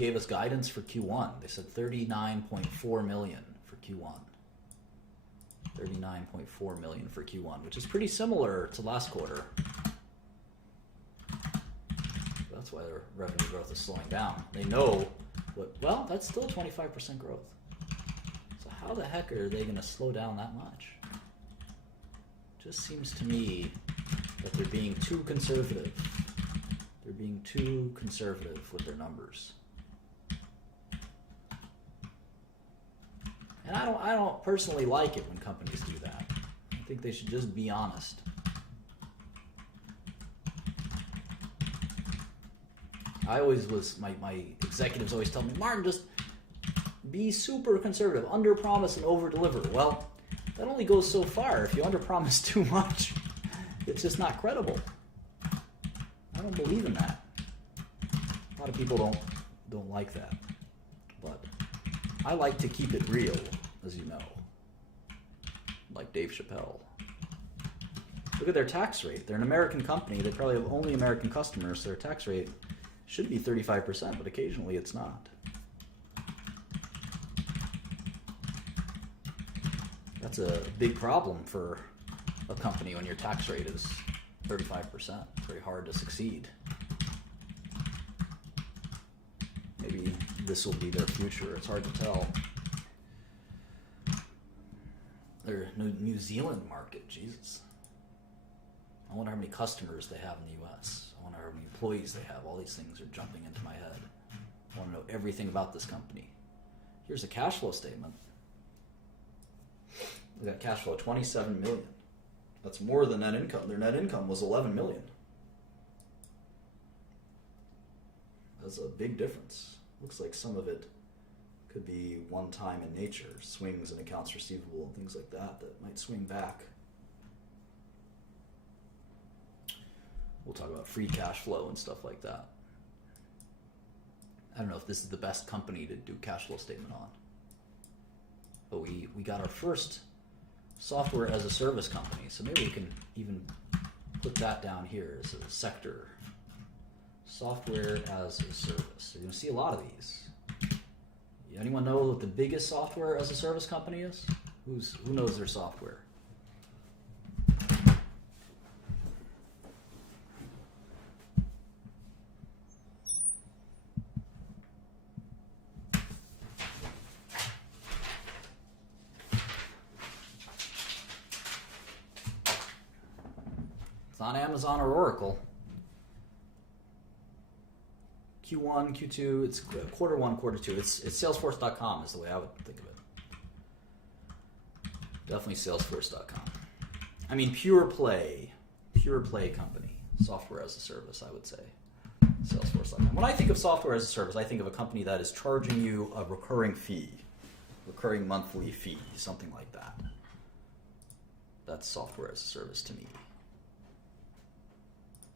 gave us guidance for Q1. They said 39.4 million for Q1. 39.4 million for Q1, which is pretty similar to last quarter. That's why their revenue growth is slowing down. They know what, well, that's still 25% growth. So how the heck are they going to slow down that much? Just seems to me that they're being too conservative. They're being too conservative with their numbers. And I don't personally like it when companies do that. I think they should just be honest. I always was, my executives always tell me, Martin, just be super conservative, under promise and over deliver. Well, that only goes so far. If you under promise too much, it's just not credible. I don't believe in that. A lot of people don't like that. But I like to keep it real, as you know. Like Dave Chappelle. Look at their tax rate. They're an American company. They probably have only American customers, so their tax rate should be 35%, but occasionally it's not. That's a big problem for a company when your tax rate is 35%. It's very hard to succeed. Maybe this will be their future. It's hard to tell. Their New Zealand market, Jesus. I wonder how many customers they have in the U.S. I wonder how many employees they have. All these things are jumping into my head. I want to know everything about this company. Here's a cash flow statement. We got cash flow, 27 million. That's more than net income. Their net income was 11 million. That's a big difference. Looks like some of it could be one-time in nature, swings in accounts receivable and things like that might swing back. We'll talk about free cash flow and stuff like that. I don't know if this is the best company to do cash flow statement on. But we got our first software as a service company, so maybe we can even put that down here as a sector. Software as a service. You're going to see a lot of these. Anyone know what the biggest software as a service company is? Who knows their software? It's not Amazon or Oracle. Q1, Q2, it's quarter one, quarter two. It's Salesforce.com is the way I would think of it. Definitely Salesforce.com. I mean, pure play company. Software as a service, I would say. Salesforce.com. When I think of software as a service, I think of a company that is charging you a recurring monthly fee, something like that. That's software as a service to me.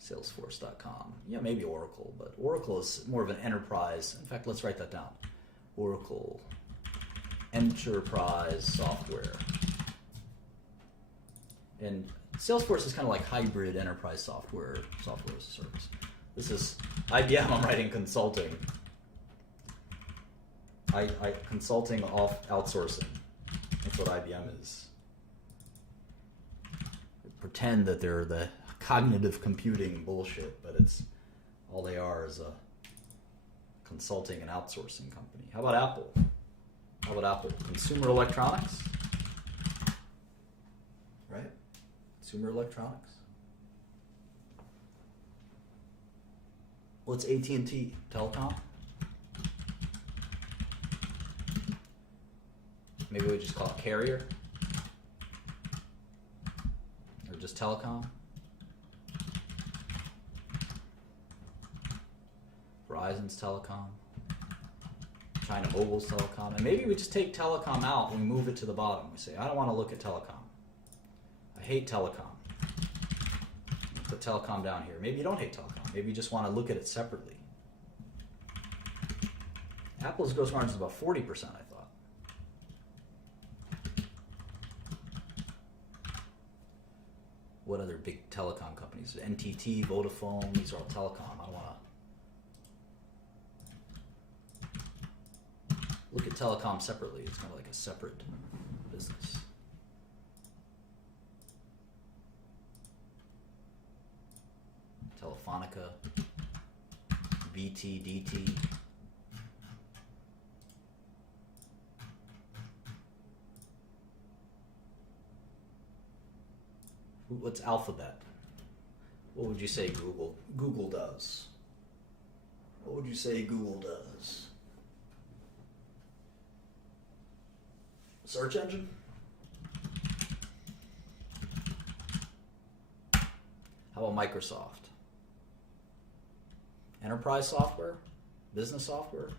Salesforce.com. Yeah, maybe Oracle, but Oracle is more of an enterprise. In fact, let's write that down. Oracle Enterprise Software. And Salesforce is kind of like hybrid enterprise software as a service. This is IBM, I'm writing consulting. Consulting off outsourcing. That's what IBM is. Pretend that they're the cognitive computing bullshit, but it's all they are is a consulting and outsourcing company. How about Apple? Consumer electronics? Right? Consumer electronics? What's AT&T? Telecom? Maybe we just call it carrier? Or just telecom? Verizon's telecom, China Mobile's telecom, and maybe we just take telecom out and we move it to the bottom. We say, I don't want to look at telecom. I hate telecom. Put telecom down here. Maybe you don't hate telecom. Maybe you just want to look at it separately. Apple's gross margin is about 40%, I thought. What other big telecom companies? NTT, Vodafone, these are all telecom. I don't want to treat telecom separately. It's kind of like a separate business. Telefonica, BT, DT. What's Alphabet? What would you say Google does? What would you say Google does? Search engine? How about Microsoft? Enterprise software? Business software?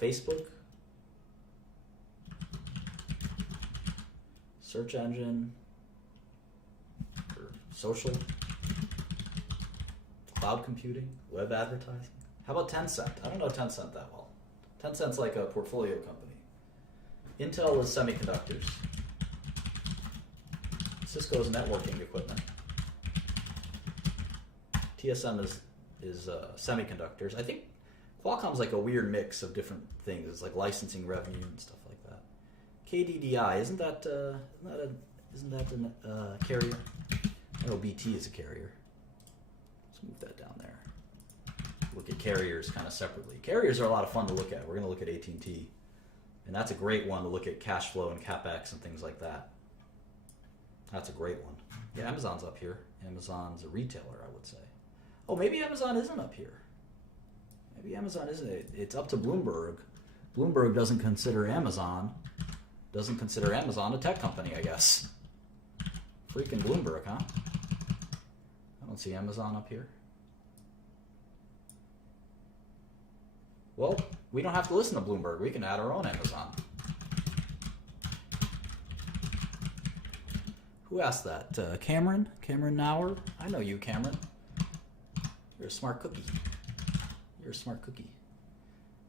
Facebook? Search engine? Or social? Cloud computing? Web advertising? How about Tencent? I don't know Tencent that well. Tencent's like a portfolio company. Intel is semiconductors. Cisco's networking equipment. TSM is semiconductors. I think Qualcomm's like a weird mix of different things. It's like licensing revenue and stuff like that. KDDI, isn't that a carrier? I know BT is a carrier. Let's move that down there. Look at carriers kind of separately. Carriers are a lot of fun to look at. We're going to look at AT&T. And that's a great one to look at cash flow and CapEx and things like that. That's a great one. Yeah, Amazon's up here. Amazon's a retailer, I would say. Oh, maybe Amazon isn't up here. Maybe Amazon isn't. It's up to Bloomberg. Bloomberg doesn't consider Amazon a tech company, I guess. Freaking Bloomberg, huh? I don't see Amazon up here. Well, we don't have to listen to Bloomberg. We can add our own Amazon. Who asked that? Cameron? Cameron Nauer? I know you, Cameron. You're a smart cookie. You're a smart cookie.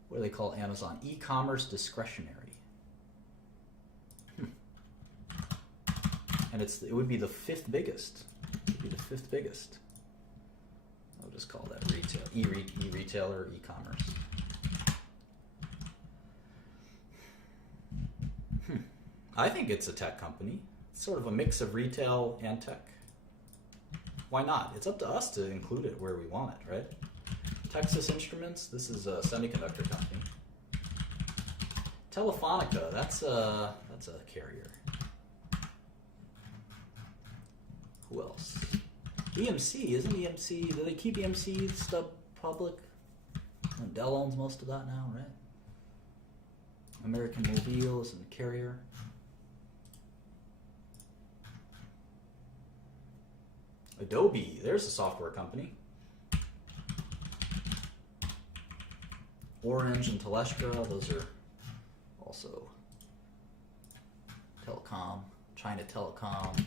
What do they call Amazon? E-commerce discretionary. And it would be the fifth biggest. It would be the fifth biggest. I'll just call that retail. E-retailer, e-commerce. I think it's a tech company. It's sort of a mix of retail and tech. Why not? It's up to us to include it where we want it, right? Texas Instruments, this is a semiconductor company. Telefonica, that's a carrier. Who else? EMC, isn't EMC, do they keep EMC stuff public? Dell owns most of that now, right? American Mobile is a carrier. Adobe, there's a software company. Orange and Telestra, those are also telecom. China Telecom.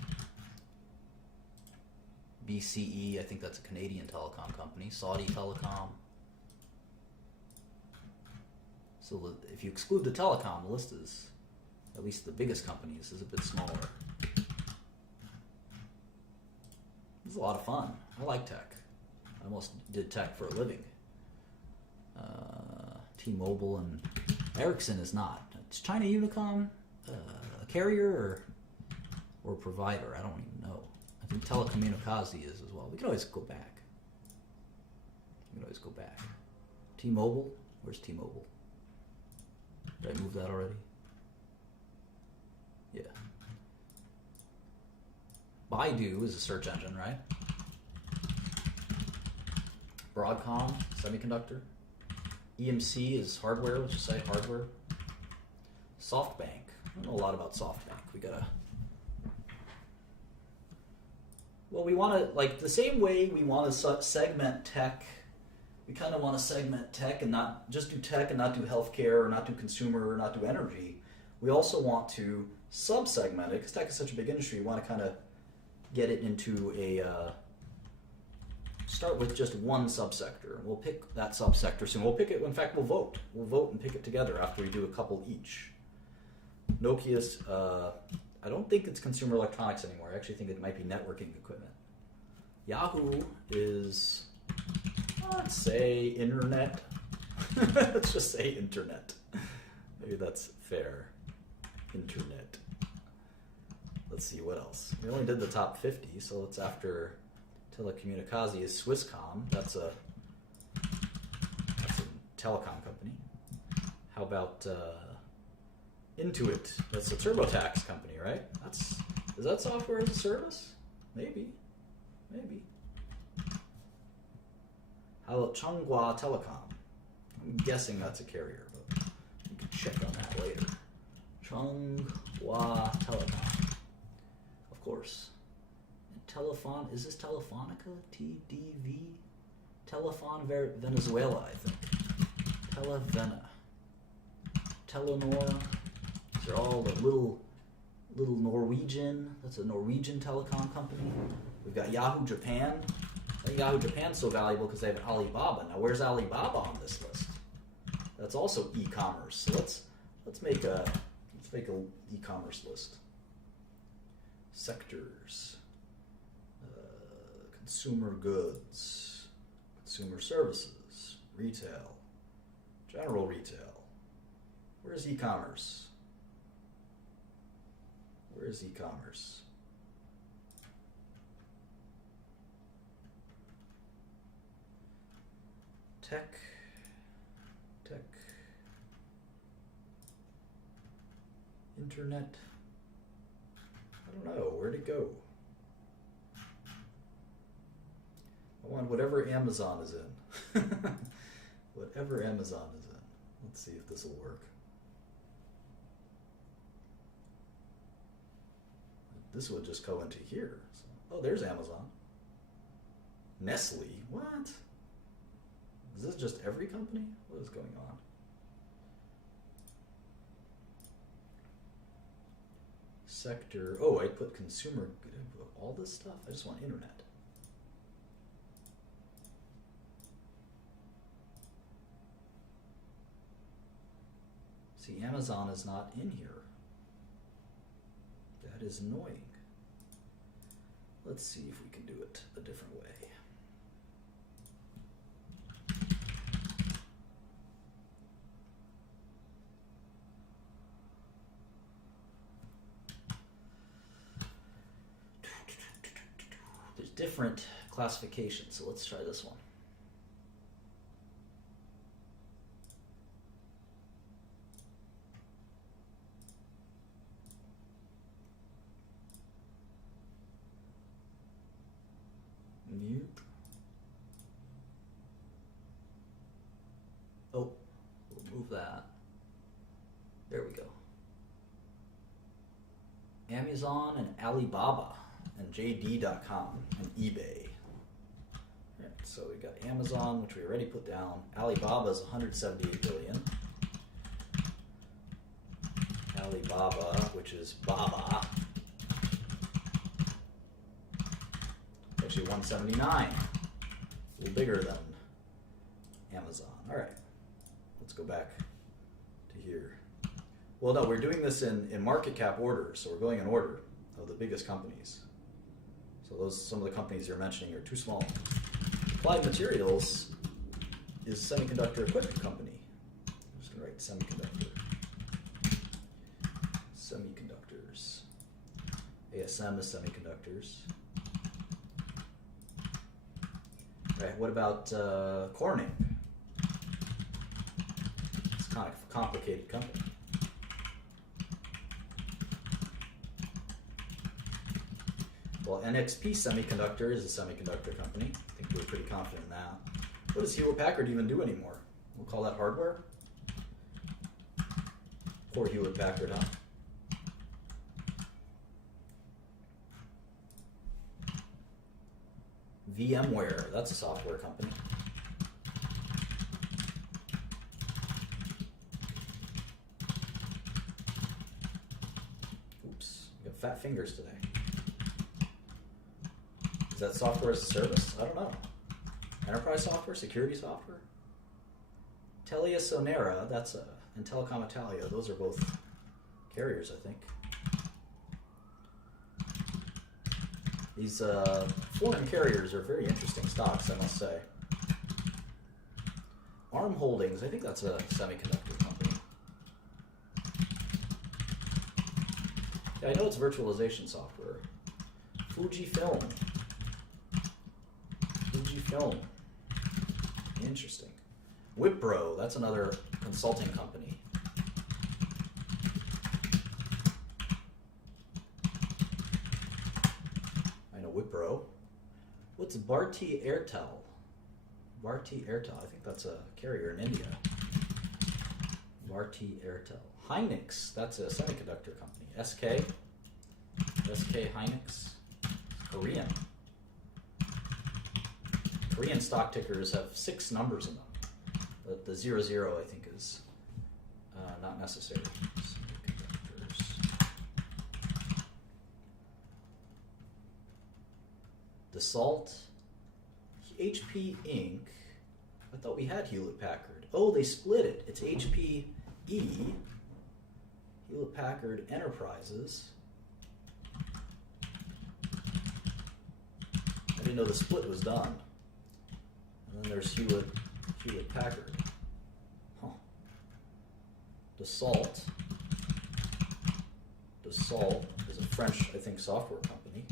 BCE, I think that's a Canadian telecom company. Saudi Telecom. So if you exclude the telecom, the list is, at least the biggest companies, is a bit smaller. It's a lot of fun. I like tech. I almost did tech for a living. T-Mobile and Ericsson is not. Is China Unicom a carrier or provider? I don't even know. I think Telecommunicazi is as well. We can always go back. T-Mobile? Where's T-Mobile? Did I move that already? Yeah. Baidu is a search engine, right? Broadcom, semiconductor. EMC is hardware, let's just say hardware. SoftBank. I don't know a lot about SoftBank. Well, we want to, like, the same way we want to segment tech, we kind of want to segment tech and not just do tech and not do healthcare or not do consumer or not do energy. We also want to sub-segment it, because tech is such a big industry, we want to kind of get it into start with just one subsector. We'll pick that subsector soon. We'll pick it, in fact, we'll vote. We'll vote and pick it together after we do a couple each. Nokia's, I don't think it's consumer electronics anymore. I actually think it might be networking equipment. Yahoo is, Let's say internet. Let's just say internet. Maybe that's fair. Internet. Let's see what else. We only did the top 50, so it's after Telecomunicatie is Swisscom. That's a telecom company. How about Intuit? That's a TurboTax company, right? Is that software as a service? Maybe. How about Changhua Telecom? I'm guessing that's a carrier, but you can check on that later. Changhua Telecom, of course. And is this Telefonica? TDV? Telefon Venezuela, I think. Televena. Telenor. These are all the little Norwegian. That's a Norwegian telecom company. We've got Yahoo Japan. I think Yahoo Japan's so valuable because they have Alibaba. Now, where's Alibaba on this list? That's also e-commerce. So let's make a e-commerce list. Sectors. Consumer goods, consumer services, retail, general retail. Where's e-commerce? Where's e-commerce? Tech, internet. I don't know, where'd it go? I want whatever Amazon is in. Whatever Amazon is in. Let's see if this will work. This would just go into here. So, oh, there's Amazon. Nestle. What? Is this just every company? What is going on? Sector. Oh, I put consumer. All this stuff? I just want internet. See, Amazon is not in here. That is annoying. Let's see if we can do it a different way. There's different classifications, so let's try this one. Mute. Oh, we'll move that. There we go. Amazon and Alibaba and JD.com and eBay. Right, so we got Amazon, which we already put down. Alibaba is 178 billion. Alibaba, which is Baba, actually 179. A little bigger than Amazon. All right, let's go back to here. Well, no, we're doing this in market cap order, so we're going in order of the biggest companies. So some of the companies you're mentioning are too small. Applied Materials is a semiconductor equipment company. I'm just going to write semiconductor. Semiconductors. ASM is semiconductors. Right, what about Corning? It's kind of a complicated company. Well, NXP Semiconductor is a semiconductor company. I think we're pretty confident in that. What does Hewlett-Packard even do anymore? We'll call that hardware? Poor Hewlett-Packard, huh? VMware, that's a software company. Oops, we got fat fingers today. Is that software as a service? I don't know. Enterprise software, security software? Telia Sonera, that's and Telecom Italia, those are both carriers, I think. These foreign carriers are very interesting stocks, I must say. ARM Holdings, I think that's a semiconductor company. Yeah, I know it's virtualization software. Fujifilm. Fujifilm. Interesting. Wipro, that's another consulting company. I know Wipro. What's Bharti Airtel? Bharti Airtel, I think that's a carrier in India. Bharti Airtel. Hynix, that's a semiconductor company. SK Hynix, Korean. Korean stock tickers have 6 numbers in them. But the 00 I think is not necessary. Semiconductors. Dassault, HP Inc. I thought we had Hewlett Packard. Oh, they split it. It's HPE, Hewlett Packard Enterprises. I didn't know the split was done. And then there's Hewlett Packard. Huh. Dassault is a French, I think, software company.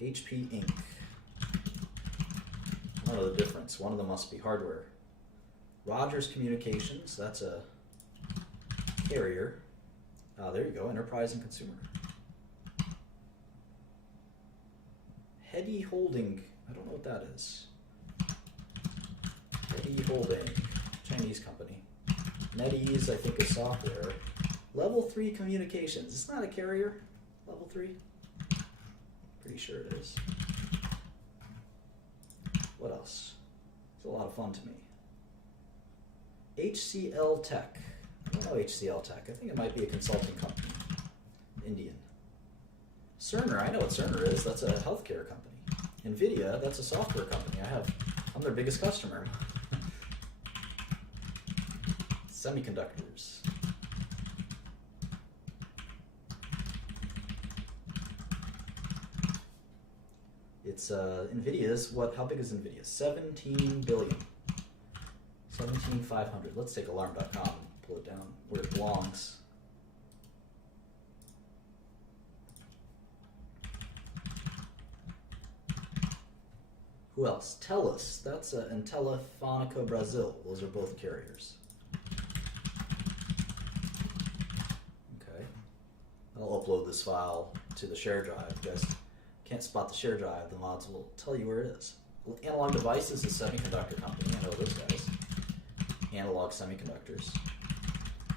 HP Inc. I don't know the difference. One of them must be hardware. Rogers Communications, that's a carrier. There you go, enterprise and consumer. Hedy Holding, I don't know what that is. Hedy Holding, Chinese company. NetEase, I think, is software. Level 3 Communications, it's not a carrier, Level 3? Pretty sure it is. What else? It's a lot of fun to me. HCL Tech. I don't know HCL Tech. I think it might be a consulting company. Indian. Cerner. I know what Cerner is. That's a healthcare company. NVIDIA. That's a software company. I'm their biggest customer. Semiconductors. It's NVIDIA's, how big is NVIDIA? 17 billion. 17,500. Let's take alarm.com and pull it down where it belongs. Who else? TELUS. That's and Telefónica Brazil. Those are both carriers. Okay. I'll upload this file to the share drive. You guys can't spot the share drive. The mods will tell you where it is. Analog Devices is a semiconductor company. I know those guys. Analog Semiconductors.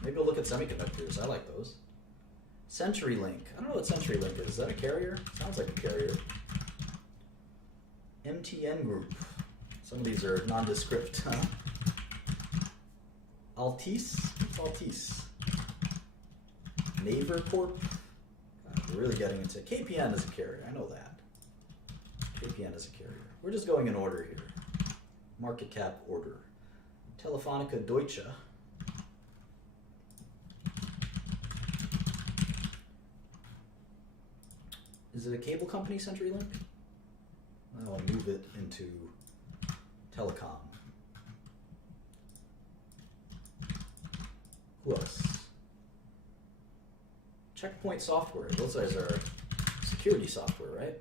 Maybe we'll look at semiconductors. I like those. CenturyLink. I don't know what CenturyLink is. Is that a carrier? Sounds like a carrier. MTN Group. Some of these are nondescript. Altice. What's Altice? Naver Corp. God, we're really getting into KPN as a carrier. I know that. KPN as a carrier. We're just going in order here. Market cap order. Telefonica Deutsche. Is it a cable company, CenturyLink? I'll move it into telecom. Who else? Checkpoint Software. Those guys are security software, right?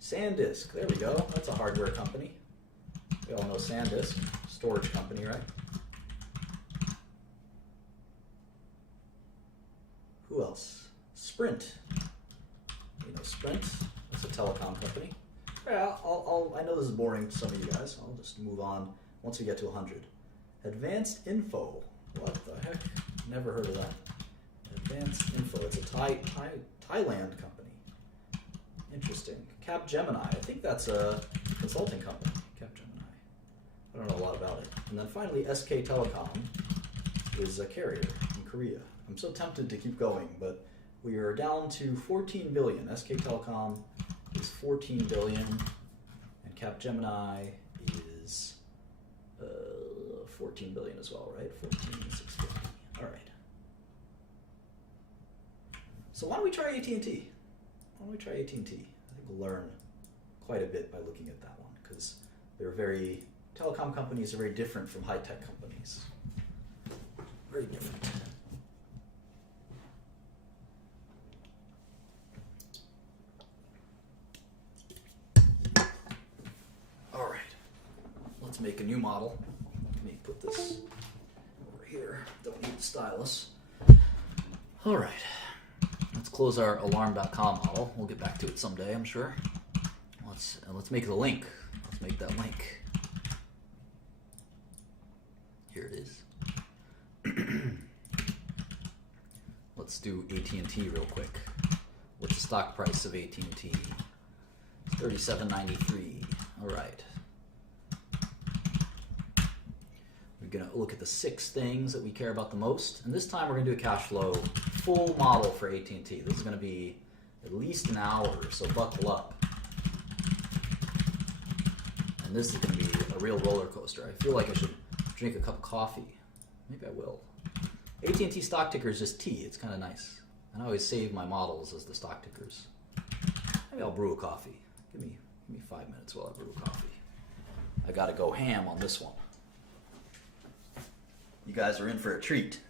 SanDisk. There we go. That's a hardware company. We all know SanDisk. Storage company, right? Who else? Sprint. You know Sprint. That's a telecom company. Yeah, I know this is boring to some of you guys. I'll just move on once we get to 100. Advanced Info. What the heck? Never heard of that. Advanced Info. It's a Thailand company. Interesting. Capgemini. I think that's a consulting company. Capgemini. I don't know a lot about it. And then finally, SK Telecom is a carrier in Korea. I'm so tempted to keep going, but we are down to 14 billion. SK Telecom is 14 billion, and Capgemini is 14 billion as well, right? 14,650. All right. So why don't we try AT&T? don't we try AT&T? I think we'll learn quite a bit by looking at that one, because telecom companies are very different from high-tech companies. Very different. All right, let's make a new model. Let me put this over here. Don't need the stylus. All right, let's close our alarm.com model. We'll get back to it someday, I'm sure. Let's make the link. Let's make that link. Here it is. Let's do AT&T real quick. What's the stock price of AT&T? It's $37.93. All right. We're going to look at the 6 things that we care about the most. And this time we're going to do a cash flow full model for AT&T. This is going to be at least an hour, so buckle up. And this is going to be a real roller coaster. I feel like I should drink a cup of coffee. Maybe I will. AT&T stock ticker is just T. It's kind of nice. And I always save my models as the stock tickers. Maybe I'll brew a coffee. Give me 5 minutes while I brew a coffee. I got to go ham on this one. You guys are in for a treat.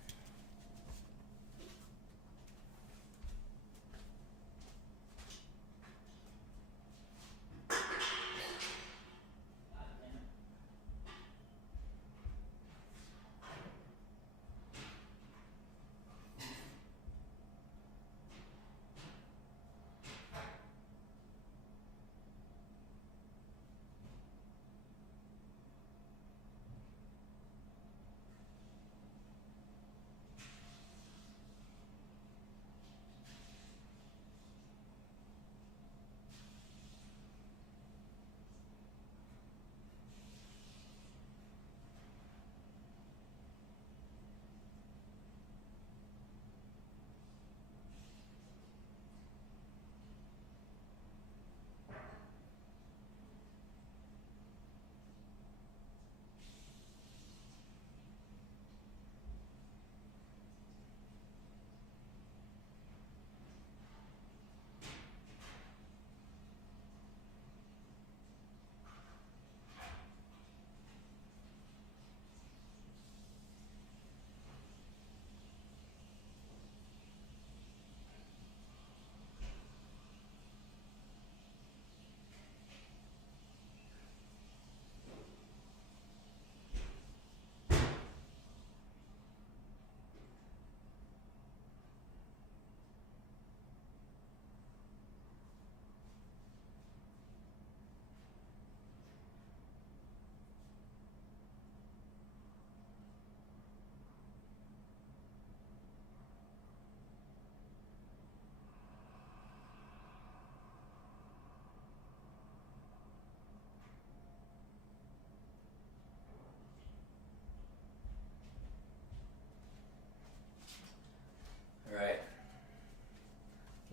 All right.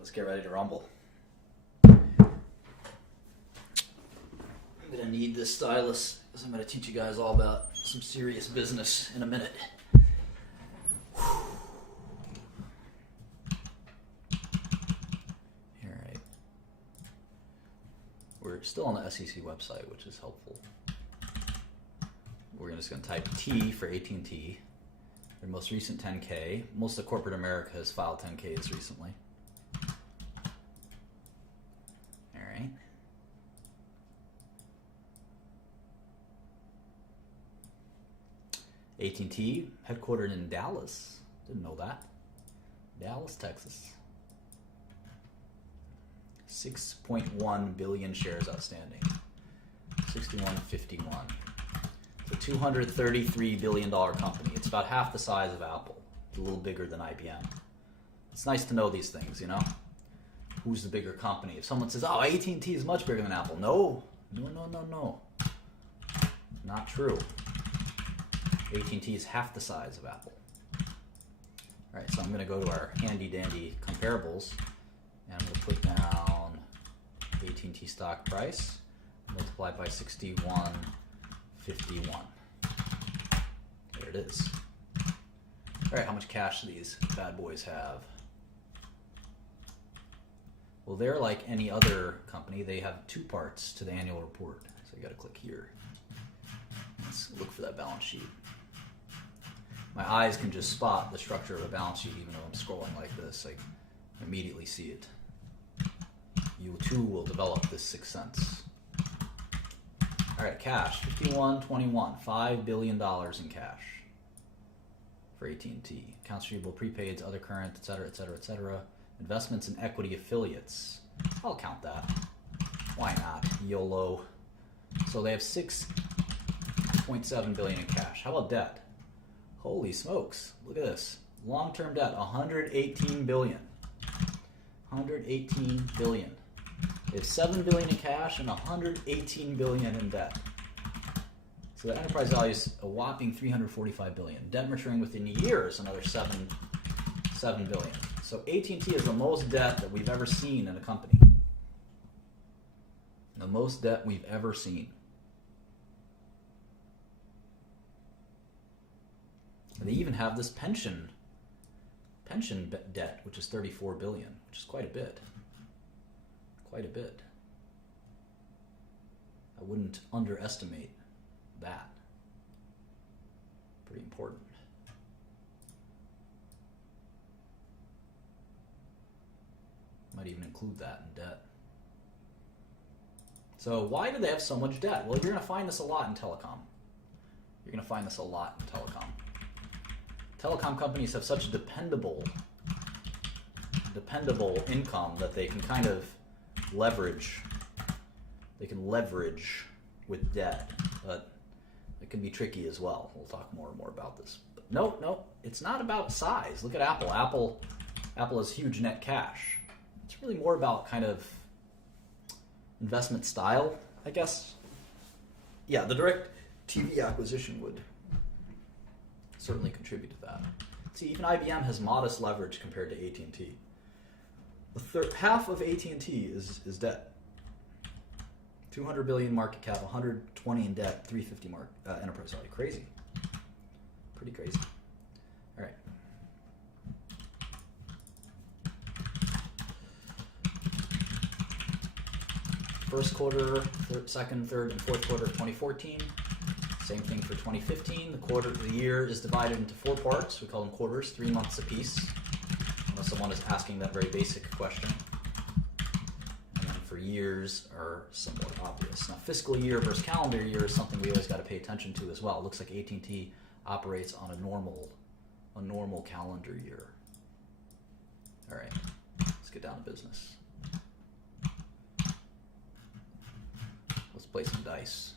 Let's get ready to rumble. I'm going to need this stylus because I'm going to teach you guys all about some serious business in a minute. All right. We're still on the SEC website, which is helpful. We're just going to type T for AT&T. Their most recent 10K. Most of corporate America has filed 10Ks recently. All right. AT&T, headquartered in Dallas. Didn't know that. Dallas, Texas. 6.1 billion shares outstanding. 61.51. It's a $233 billion company. It's about half the size of Apple. It's a little bigger than IBM. It's nice to know these things, you know? Who's the bigger company? If someone says, oh, AT&T is much bigger than Apple. No. Not true. AT&T is half the size of Apple. All right, so I'm going to go to our handy-dandy comparables, and I'm going to put down AT&T stock price, multiplied by 61.51. There it is. All right, how much cash do these bad boys have? Well, they're like any other company. They have two parts to the annual report. So you got to click here. Let's look for that balance sheet. My eyes can just spot the structure of a balance sheet even though I'm scrolling like this. I immediately see it. You too will develop this sixth sense. All right, cash, 5121, $5 billion in cash for AT&T. Accounts receivable, prepaids, other current, et cetera, et cetera, et cetera. Investments in equity affiliates. I'll count that. Why not? YOLO. So they have $6.7 billion in cash. How about debt? Holy smokes. Look at this. Long-term debt, $118 billion. $118 billion. They have $7 billion in cash and $118 billion in debt. So the enterprise value is a whopping $345 billion. Debt maturing within a year is another $7 billion. So AT&T is the most debt that we've ever seen in a company. The most debt we've ever seen. And they even have this pension debt, which is $34 billion, which is quite a bit. Quite a bit. I wouldn't underestimate that. Pretty important. Might even include that in debt. So why do they have so much debt? Well, you're going to find this a lot in telecom. You're going to find this a lot in telecom. Telecom companies have such dependable income that they can kind of leverage. They can leverage with debt, but it can be tricky as well. We'll talk more and more about this. But no, it's not about size. Look at Apple. Apple has huge net cash. It's really more about kind of investment style, I guess. Yeah, the direct TV acquisition would certainly contribute to that. See, even IBM has modest leverage compared to AT&T. Half of AT&T is debt. 200 billion market cap, 120 in debt, 350 enterprise value. Crazy. Pretty crazy. All right. First quarter, second, third, and fourth quarter of 2014. Same thing for 2015. The year is divided into 4 parts. We call them quarters, 3 months apiece. Unless someone is asking that very basic question. And then for years are somewhat obvious. Now, fiscal year versus calendar year is something we always got to pay attention to as well. It looks like AT&T operates on a normal calendar year. All right, let's get down to business. Let's play some dice.